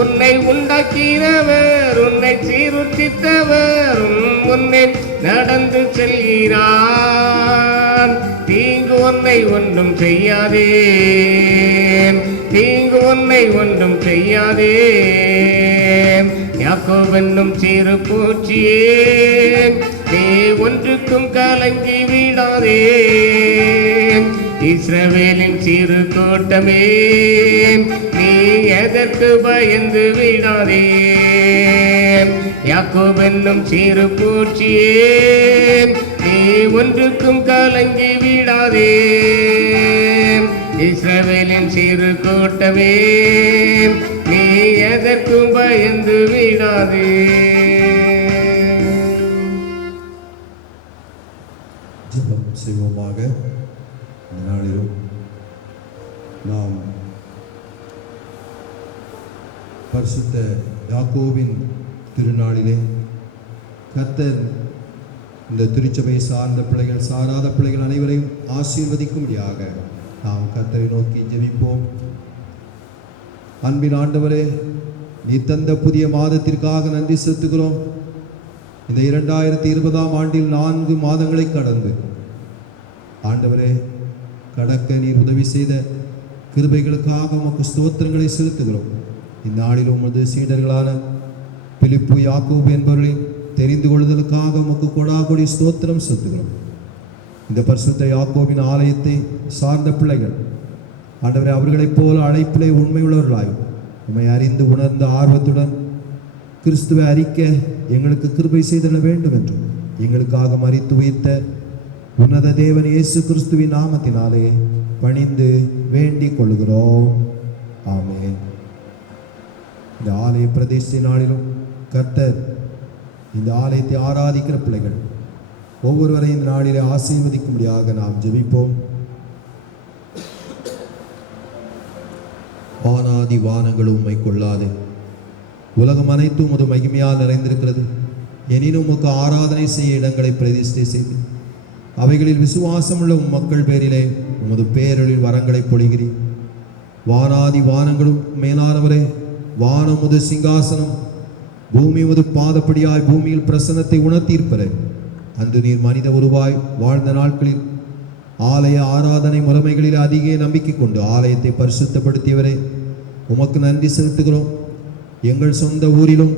உன்னை உண்டாக்கிறவர், உன்னை சீருட்டித்தவர் உன் முன்னே நடந்து செல்கிறான். தீங்கு உன்னை ஒன்றும் செய்யாதே, தீங்கு உன்னை ஒன்றும் செய்யாதே. யாக்கோபு என்னும் சிறு பூச்சியே, நீ ஒன்றுக்கும் கலங்கி விடாதே. இஸ்ரவேலின் சிறு கூட்டமே, நீ எதற்கு பயந்து விடாதே. யாக்கோபு என்னும் சிறு பூச்சியே, நீ ஒன்றுக்கும் கலங்கி விடாதே. இஸ்ரவேலின் சிறு கூட்டமே, நீ எதற்கும் பயந்து விடாதே. ஜெபம் செய்வோமாக. இந்த நாளிலும் நாம் பரிசுத்த யாக்கோபின் திருநாளிலே கர்த்தர் இந்த திருச்சபையை சார்ந்த பிள்ளைகள், சாராத பிள்ளைகள் அனைவரையும் ஆசீர்வதிக்கும்படியாக நாம் கர்த்தரை நோக்கி ஜெபிப்போம். அன்பின் ஆண்டவரே, நீ தந்த புதிய மாதத்திற்காக நன்றி செலுத்துகிறோம். இந்த 2020ஆம் ஆண்டில் 4 மாதங்களை கடந்து ஆண்டவரே கடக்க நீர் உதவி செய்த கிருபைகளுக்காக உமக்கு ஸ்தோத்திரங்களை செலுத்துகிறோம். இந்த நாளில் உமது சீடர்களான பிலிப்பு, யாக்கோபு என்பவர்களின் தெரிந்து கொள்ளுதலுக்காக உமக்கு கொடாகொடி ஸ்தோத்திரம் செலுத்துகிறோம். இந்த பரிசுத்த யாக்கோபின் ஆலயத்தை சார்ந்த பிள்ளைகள் ஆண்டவரே, அவர்களைப் போல அழைப்பிலே உண்மையுள்ளவர்களாய் உம்மை அறிந்து உணர்ந்த ஆர்வத்துடன் கிறிஸ்துவை அறிக்க எங்களுக்கு கிருபை செய்திட வேண்டும் என்றும் எங்களுக்காக மரித்து உயிர்த்த உன்னத தேவன் இயேசு கிறிஸ்துவின் நாமத்தினாலே பணிந்து வேண்டிக் கொள்கிறோம். ஆமென். இந்த ஆலய பிரதேச நாளிலும் கர்த்தர் இந்த ஆலயத்தை ஆராதிக்கிற பிள்ளைகள் ஒவ்வொருவரையும் இந்த நாளிலே ஆசீர்வதிக்கும்படியாக நாம் ஜெபிப்போம். வானாதி வானங்களும் உம்மை கொள்ளாது, உலகம் அனைத்தும் உமது மகிமையால் நிறைந்திருக்கிறது. எனினும் உமக்கு ஆராதனை செய்ய இடங்களை பிரதிஷ்டை செய்து அவைகளில் விசுவாசமுள்ள உம் மக்கள் பேரிலே உமது பேரொழில் வரங்களை பொழிகிறீர். வானாதி வானங்களும் மேலானவரே, வானமுது சிங்காசனம், பூமி உமது பாதப்படியாய் பூமியில் பிரசன்னத்தை உணர்த்தியிருப்பரே. அன்று நீர் மனித உருவாய் வாழ்ந்த நாட்களில் ஆலய ஆராதனை முறைமைகளில் அதிக நம்பிக்கை கொண்டு ஆலயத்தை பரிசுத்தப்படுத்தியவரே, உமக்கு நன்றி செலுத்துகிறோம். எங்கள் சொந்த ஊரிலும்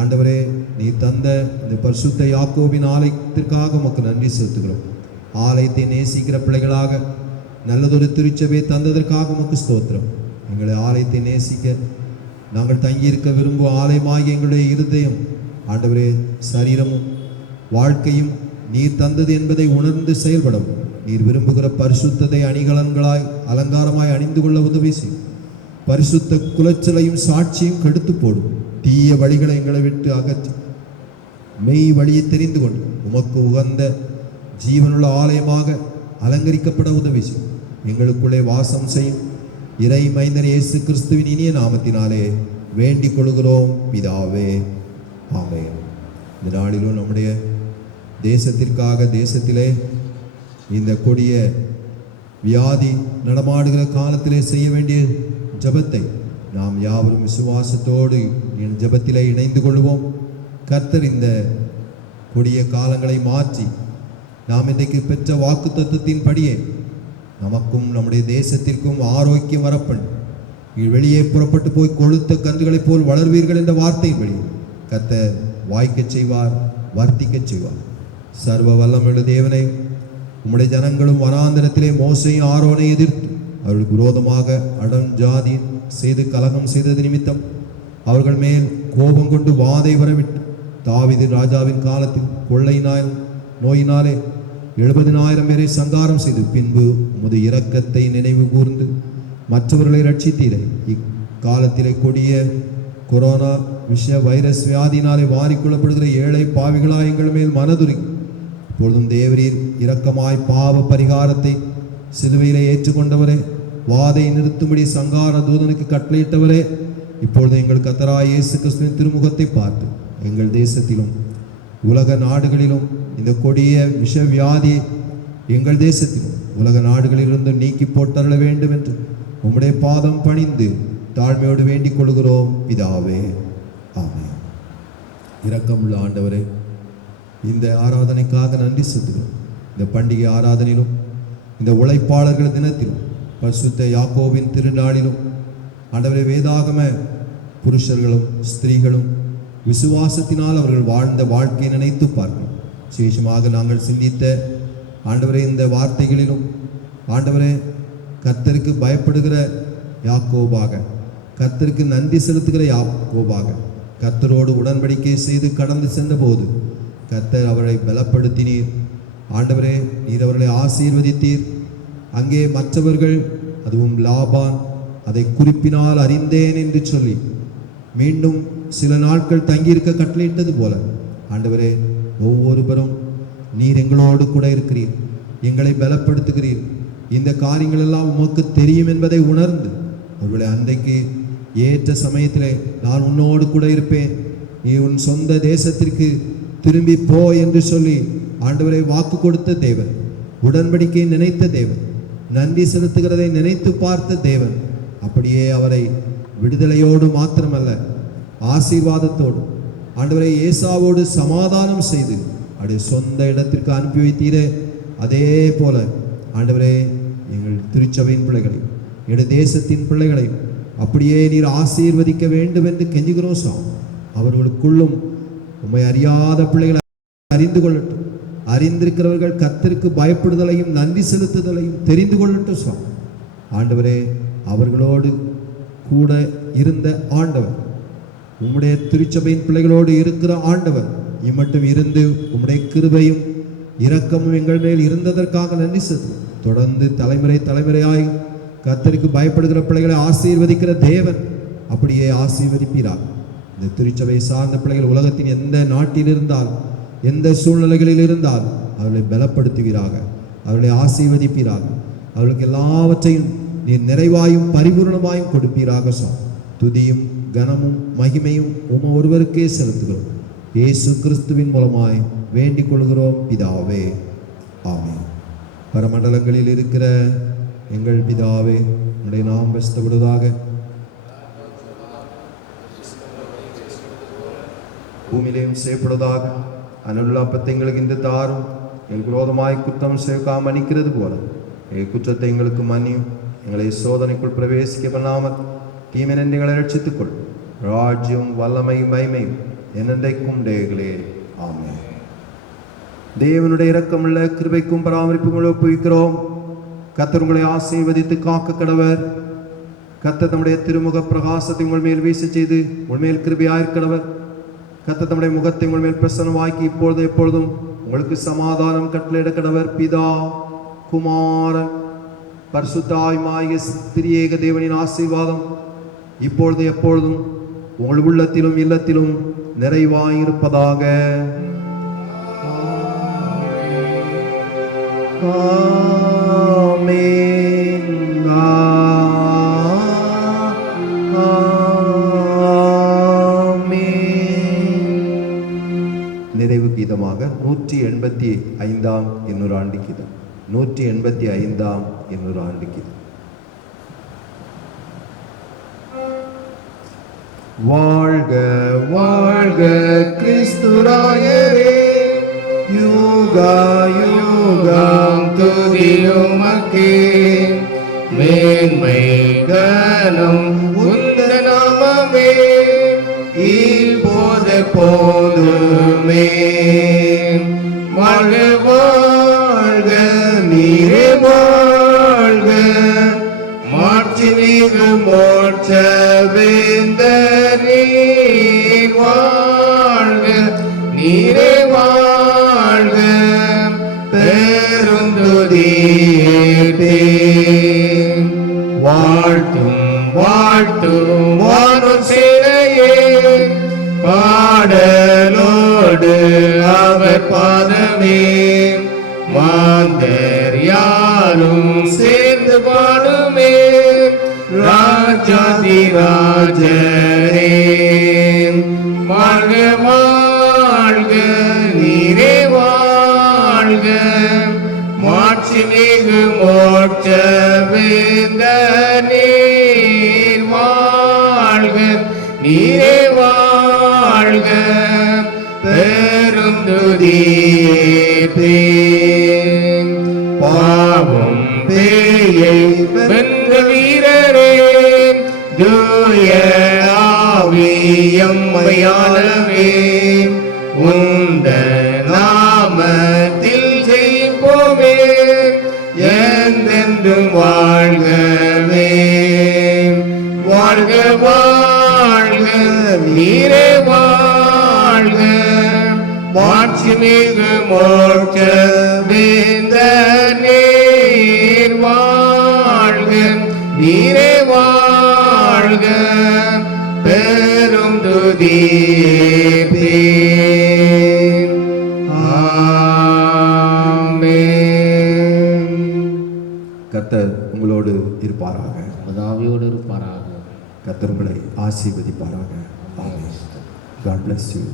ஆண்டவரே, நீ தந்த இந்த பரிசுத்த யாக்கோபின் ஆலயத்திற்காக உமக்கு நன்றி செலுத்துகிறோம். ஆலயத்தை நேசிக்கிற பிள்ளைகளாக நல்லதொரு திருச்சபையை தந்ததற்காக உமக்கு ஸ்தோத்திரம். எங்களை ஆலயத்தை நேசிக்க நாங்கள் தங்கியிருக்க விரும்பும் ஆலயமாகி எங்களுடைய இருதயம் ஆண்டவரே, சரீரமும் வாழ்க்கையும் நீர் தந்தது என்பதை உணர்ந்து செயல்படவும் நீர் விரும்புகிற பரிசுத்தத்தை அணிகலன்களாய் அலங்காரமாய் அணிந்து கொள்ள உதவி செய்யும். பரிசுத்த குலச்சலையும் சாட்சியும் கெடுத்து போடும். தீய வழிகளை எங்களை விட்டு அகற்றி மெய் வழியை தெரிந்து கொண்டு உமக்கு உகந்த ஜீவனுள்ள ஆலயமாக அலங்கரிக்கப்பட உதவி செய்யும். எங்களுக்குள்ளே வாசம் செய்யும் இறை மைந்தன் இயேசு கிறிஸ்துவின் இனிய நாமத்தினாலே வேண்டிக் கொள்கிறோம் பிதாவே, ஆமென். இந்த நாளிலும் நம்முடைய தேசத்திற்காக தேசத்திலே இந்த கொடிய வியாதி நடமாடுகிற காலத்திலே செய்ய வேண்டிய ஜெபத்தை நாம் யாவரும் விசுவாசத்தோடு என் ஜெபத்திலே இணைந்து கொள்வோம். கர்த்தர் இந்த கொடிய காலங்களை மாற்றி நாம் இன்றைக்கு பெற்ற வாக்கு தத்துவத்தின் படியே நமக்கும் நம்முடைய தேசத்திற்கும் ஆரோக்கியம் வரப்பண்ணி வெளியே புறப்பட்டு போய் கொழுத்த கன்றுகளைப் போல் வளர்வீர்கள் என்ற வார்த்தையின் வழி கர்த்தர் வாய்க்கச் செய்வார், வர்த்திக்கச் செய்வார். சர்வ வல்லமையுள்ள தேவனை, உம்முடைய ஜனங்களும் வனாந்திரத்திலே மோசையும் ஆரோனை எதிர்த்து அவர்களுக்கு விரோதமாக அடஞ்சாதி செய்து கலகம் செய்தது நிமித்தம் அவர்கள் மேல் கோபம் கொண்டு வாதை வரவிட்டு தாவீது ராஜாவின் காலத்தில் கொள்ளை நோயினாலே 70,000 பேரை சங்காரம் செய்து பின்பு உமது இரக்கத்தை நினைவு கூர்ந்து மற்றவர்களை ரட்சித்தீரே. இக்காலத்திலே கொடிய கொரோனா வைரஸ் வியாதினாலே வாரிக்கொள்ளப்படுகிற ஏழை பாவிகளாய் எங்கள் மேல் மனதுருகி இப்பொழுதும் தேவரீர் இரக்கமாய் பாவ பரிகாரத்தை சிலுவையிலே ஏற்றுக்கொண்டவரே, வாதை நிறுத்தும்படி சங்கார தூதனுக்கு கட்டளையிட்டவரே, இப்பொழுது எங்கள் கர்த்தராகிய இயேசு கிறிஸ்துவின் திருமுகத்தை பார்த்து எங்கள் தேசத்திலும் உலக நாடுகளிலும் இந்த கொடிய விஷ வியாதியை எங்கள் தேசத்திலும் உலக நாடுகளிலிருந்து நீக்கி போட்டருள வேண்டும் என்று உம்முடைய பாதம் பணிந்து தாழ்மையோடு வேண்டிக் கொள்கிறோம் பிதாவே, ஆமென். இரக்கமுள்ள ஆண்டவரே, இந்த ஆராதனைக்காக நன்றி செலுத்துகிறோம். இந்த பண்டிகை ஆராதனையிலும் இந்த உழைப்பாளர்கள் தினத்திலும் பரிசுத்த யாக்கோபின் திருநாளிலும் ஆண்டவரே, வேதாகம புருஷர்களும் ஸ்திரீகளும் விசுவாசத்தினால் அவர்கள் வாழ்ந்த வாழ்க்கையை நினைத்து பார்க்கிறோம். விசேஷமாக நாங்கள் சிந்தித்த ஆண்டவரே இந்த வார்த்தைகளிலும் ஆண்டவரே, கர்த்தருக்கு பயப்படுகிற யாக்கோபாக, கர்த்தருக்கு நன்றி செலுத்துகிற யாக்கோபாக, கர்த்தரோடு உடன்படிக்கை செய்து கடந்து சென்ற போது கர்த்தர் அவரை பலப்படுத்தினீர். ஆண்டவரே, நீர் அவர்களை ஆசீர்வதித்தீர். அங்கே மற்றவர்கள், அதுவும் லாபான் அதை குறிப்பினால் அறிந்தேன் என்று சொல்லி மீண்டும் சில நாட்கள் தங்கியிருக்க கட்டளையிட்டது போல ஆண்டவரே, ஒவ்வொருவரும் நீர் எங்களோடு கூட இருக்கிறீர், எங்களை பலப்படுத்துகிறீர், இந்த காரியங்கள் எல்லாம் உமக்கு தெரியும் என்பதை உணர்ந்து ஒருவேளை அன்றைக்கு ஏற்ற சமயத்திலே நான் உன்னோடு கூட இருப்பேன், நீ உன் சொந்த தேசத்திற்கு திரும்பி போ என்று சொல்லி ஆண்டவரை வாக்கு கொடுத்த தேவன், உடன்படிக்கை நினைத்த தேவன், நன்றி செலுத்துகிறதை நினைத்து பார்த்த தேவன் அப்படியே அவரை விடுதலையோடு மாத்திரமல்ல ஆசீர்வாதத்தோடு ஆண்டவரை ஏசாவோடு சமாதானம் செய்து அவருடைய சொந்த இடத்திற்கு அனுப்பி வைத்தீரே. அதே போல ஆண்டவரே, எங்கள் திருச்சபையின் பிள்ளைகளை, எங்கள் தேசத்தின் பிள்ளைகளை அப்படியே நீர் ஆசீர்வதிக்க வேண்டும் என்று கெஞ்சுகிறோம் சாமி. அவர்களுக்குள்ளும் உம்மை அறியாத பிள்ளைகளை அறிந்து கொள்ளட்டும். அறிந்திருக்கிறவர்கள் கர்த்தருக்கு பயப்படுதலையும் நன்றி செலுத்துதலையும் தெரிந்து கொள்ளட்டும் சாமி. ஆண்டவரே, அவர்களோடு கூட இருந்த ஆண்டவர், உம்முடைய திருச்சபையின் பிள்ளைகளோடு இருக்கிற ஆண்டவர் இம்மட்டும் இருந்து உம்முடைய கிருபையும் இரக்கமும் எங்கள் மேல் இருந்ததற்காக நன்றி செலுத்துகிறோம். தொடர்ந்து தலைமுறை தலைமுறையாய் கர்த்தருக்கு பயப்படுகிற பிள்ளைகளை ஆசீர்வதிக்கிற தேவன் அப்படியே ஆசீர்வதிப்பீராக. இந்த திருச்சபை சார்ந்த பிள்ளைகள் உலகத்தின் எந்த நாட்டில் இருந்தால், எந்த சூழ்நிலைகளில் இருந்தால் அவர்களை பலப்படுத்துவீராக, அவர்களை ஆசீர்வதிப்பீராக. அவர்களுக்கு எல்லாவற்றையும் நீர் நிறைவாயும் பரிபூர்ணமாயும் கொடுப்பீராக. துதியும் கனமும் மகிமையும் ஒருவருக்கே செலுத்துகிறோம். இயேசு கிறிஸ்துவின் மூலமாய் வேண்டிக் கொள்கிறோம் பிதாவே, ஆமென். பரமண்டலங்களில் இருக்கிற எங்கள் பிதாவே, உம்முடைய நாமம் பரிசுத்தப்படுவதாக. பூமியிலேயும் செய்யப்படுவதாக. அனுள்ள அப்பத்தை எங்களுக்கு இன்று தாரும். எங்கள் விரோதமாய் குற்றம் செய்யாம மன்னிக்கிறது போல குற்றத்தை எங்களுக்கு மன்னியும். எங்களை சோதனைக்குள் பிரவேசிக்க பண்ணாமல் தீமையினின்று எங்களை ரட்சித்துக்கொள். ராஜ்யம் வல்லமை மகிமையும் என்னென்றைக்கும் உடையகளே, ஆமென். தேவனுடைய இரக்கமுள்ள கிருபைக்கும் பராமரிப்பும் ஒப்புவிக்கிறோம். கர்த்தர் உங்களை ஆசீர்வதித்து காக்க கடவர். கர்த்தர் தம்முடைய திருமுக பிரகாசத்தை உங்கள் மேல் வீச செய்து உங்கள் மேல் கிருபையாயிருக்கிறவர். கர்த்தர் தம்முடைய முகத்தை உங்கள் மேல் பிரசன்னமாக்கி இப்பொழுதும் எப்பொழுதும் உங்களுக்கு சமாதானம் கட்டளையிட கடவர். பிதா, குமாரன், பரிசுத்த ஆவியாகிய திரியேக தேவனின் ஆசீர்வாதம் இப்பொழுது எப்பொழுதும் உங்கள் உள்ளத்திலும் இல்லத்திலும் நிறைவாயிருப்பதாக. ஆமென். நிறைவு கீதமாக 185ஆம் எண்ணூறு ஆண்டு கீதம். 185ஆம் எண்ணூறு ஆண்டு கீதம். வாழ்க வாழ்க கிறிஸ்துராயரே, யுகா யுகம் துதியுமக்கே. மேன்மை கனம் உந்த நாமமே, இப்போது போதுமே. வாழ்க வாழ்க நீரே வாழ்க, மாட்சி மிகு மோட்ச வேந்தனே வாழ்க. நீரே வாழ்க, பெருந்துதியே. வாழ்த்தும் வாழ்த்தும் வானும் சேனையே, பாடலோடு அவர் பாதமே. மாந்தர் யாரும் சேர்ந்து பாடுமே, ராஜாதி ராஜரே. வாழ்க வாழ்க நீரே வாழ்க, மாட்சி மிகு மோட்ச வேந்தனே வாழ்க. நீரே வாழ்க, பெருந்துதியே. பாவம் பேயை வென்ற வீரரே, தூய ஆவியம்மையானவே. உந்த நாமத்தில் ஜெயிப்போமே, என்றென்றும் வாழ்கவே. வாழ்க வாழ்க நீரே வாழ்க, மாட்சி மிகு மோட்ச வேந்தனே வாழ்க. நீரே வாழ்க, பெருந்துதியே. ஆமென். கர்த்தர் உங்களோடு இருப்பாராக. ஆவியோடு இருப்பாராக. கர்த்தர் உங்களை ஆசீர்வதிப்பாராக. ஆமென். God bless you.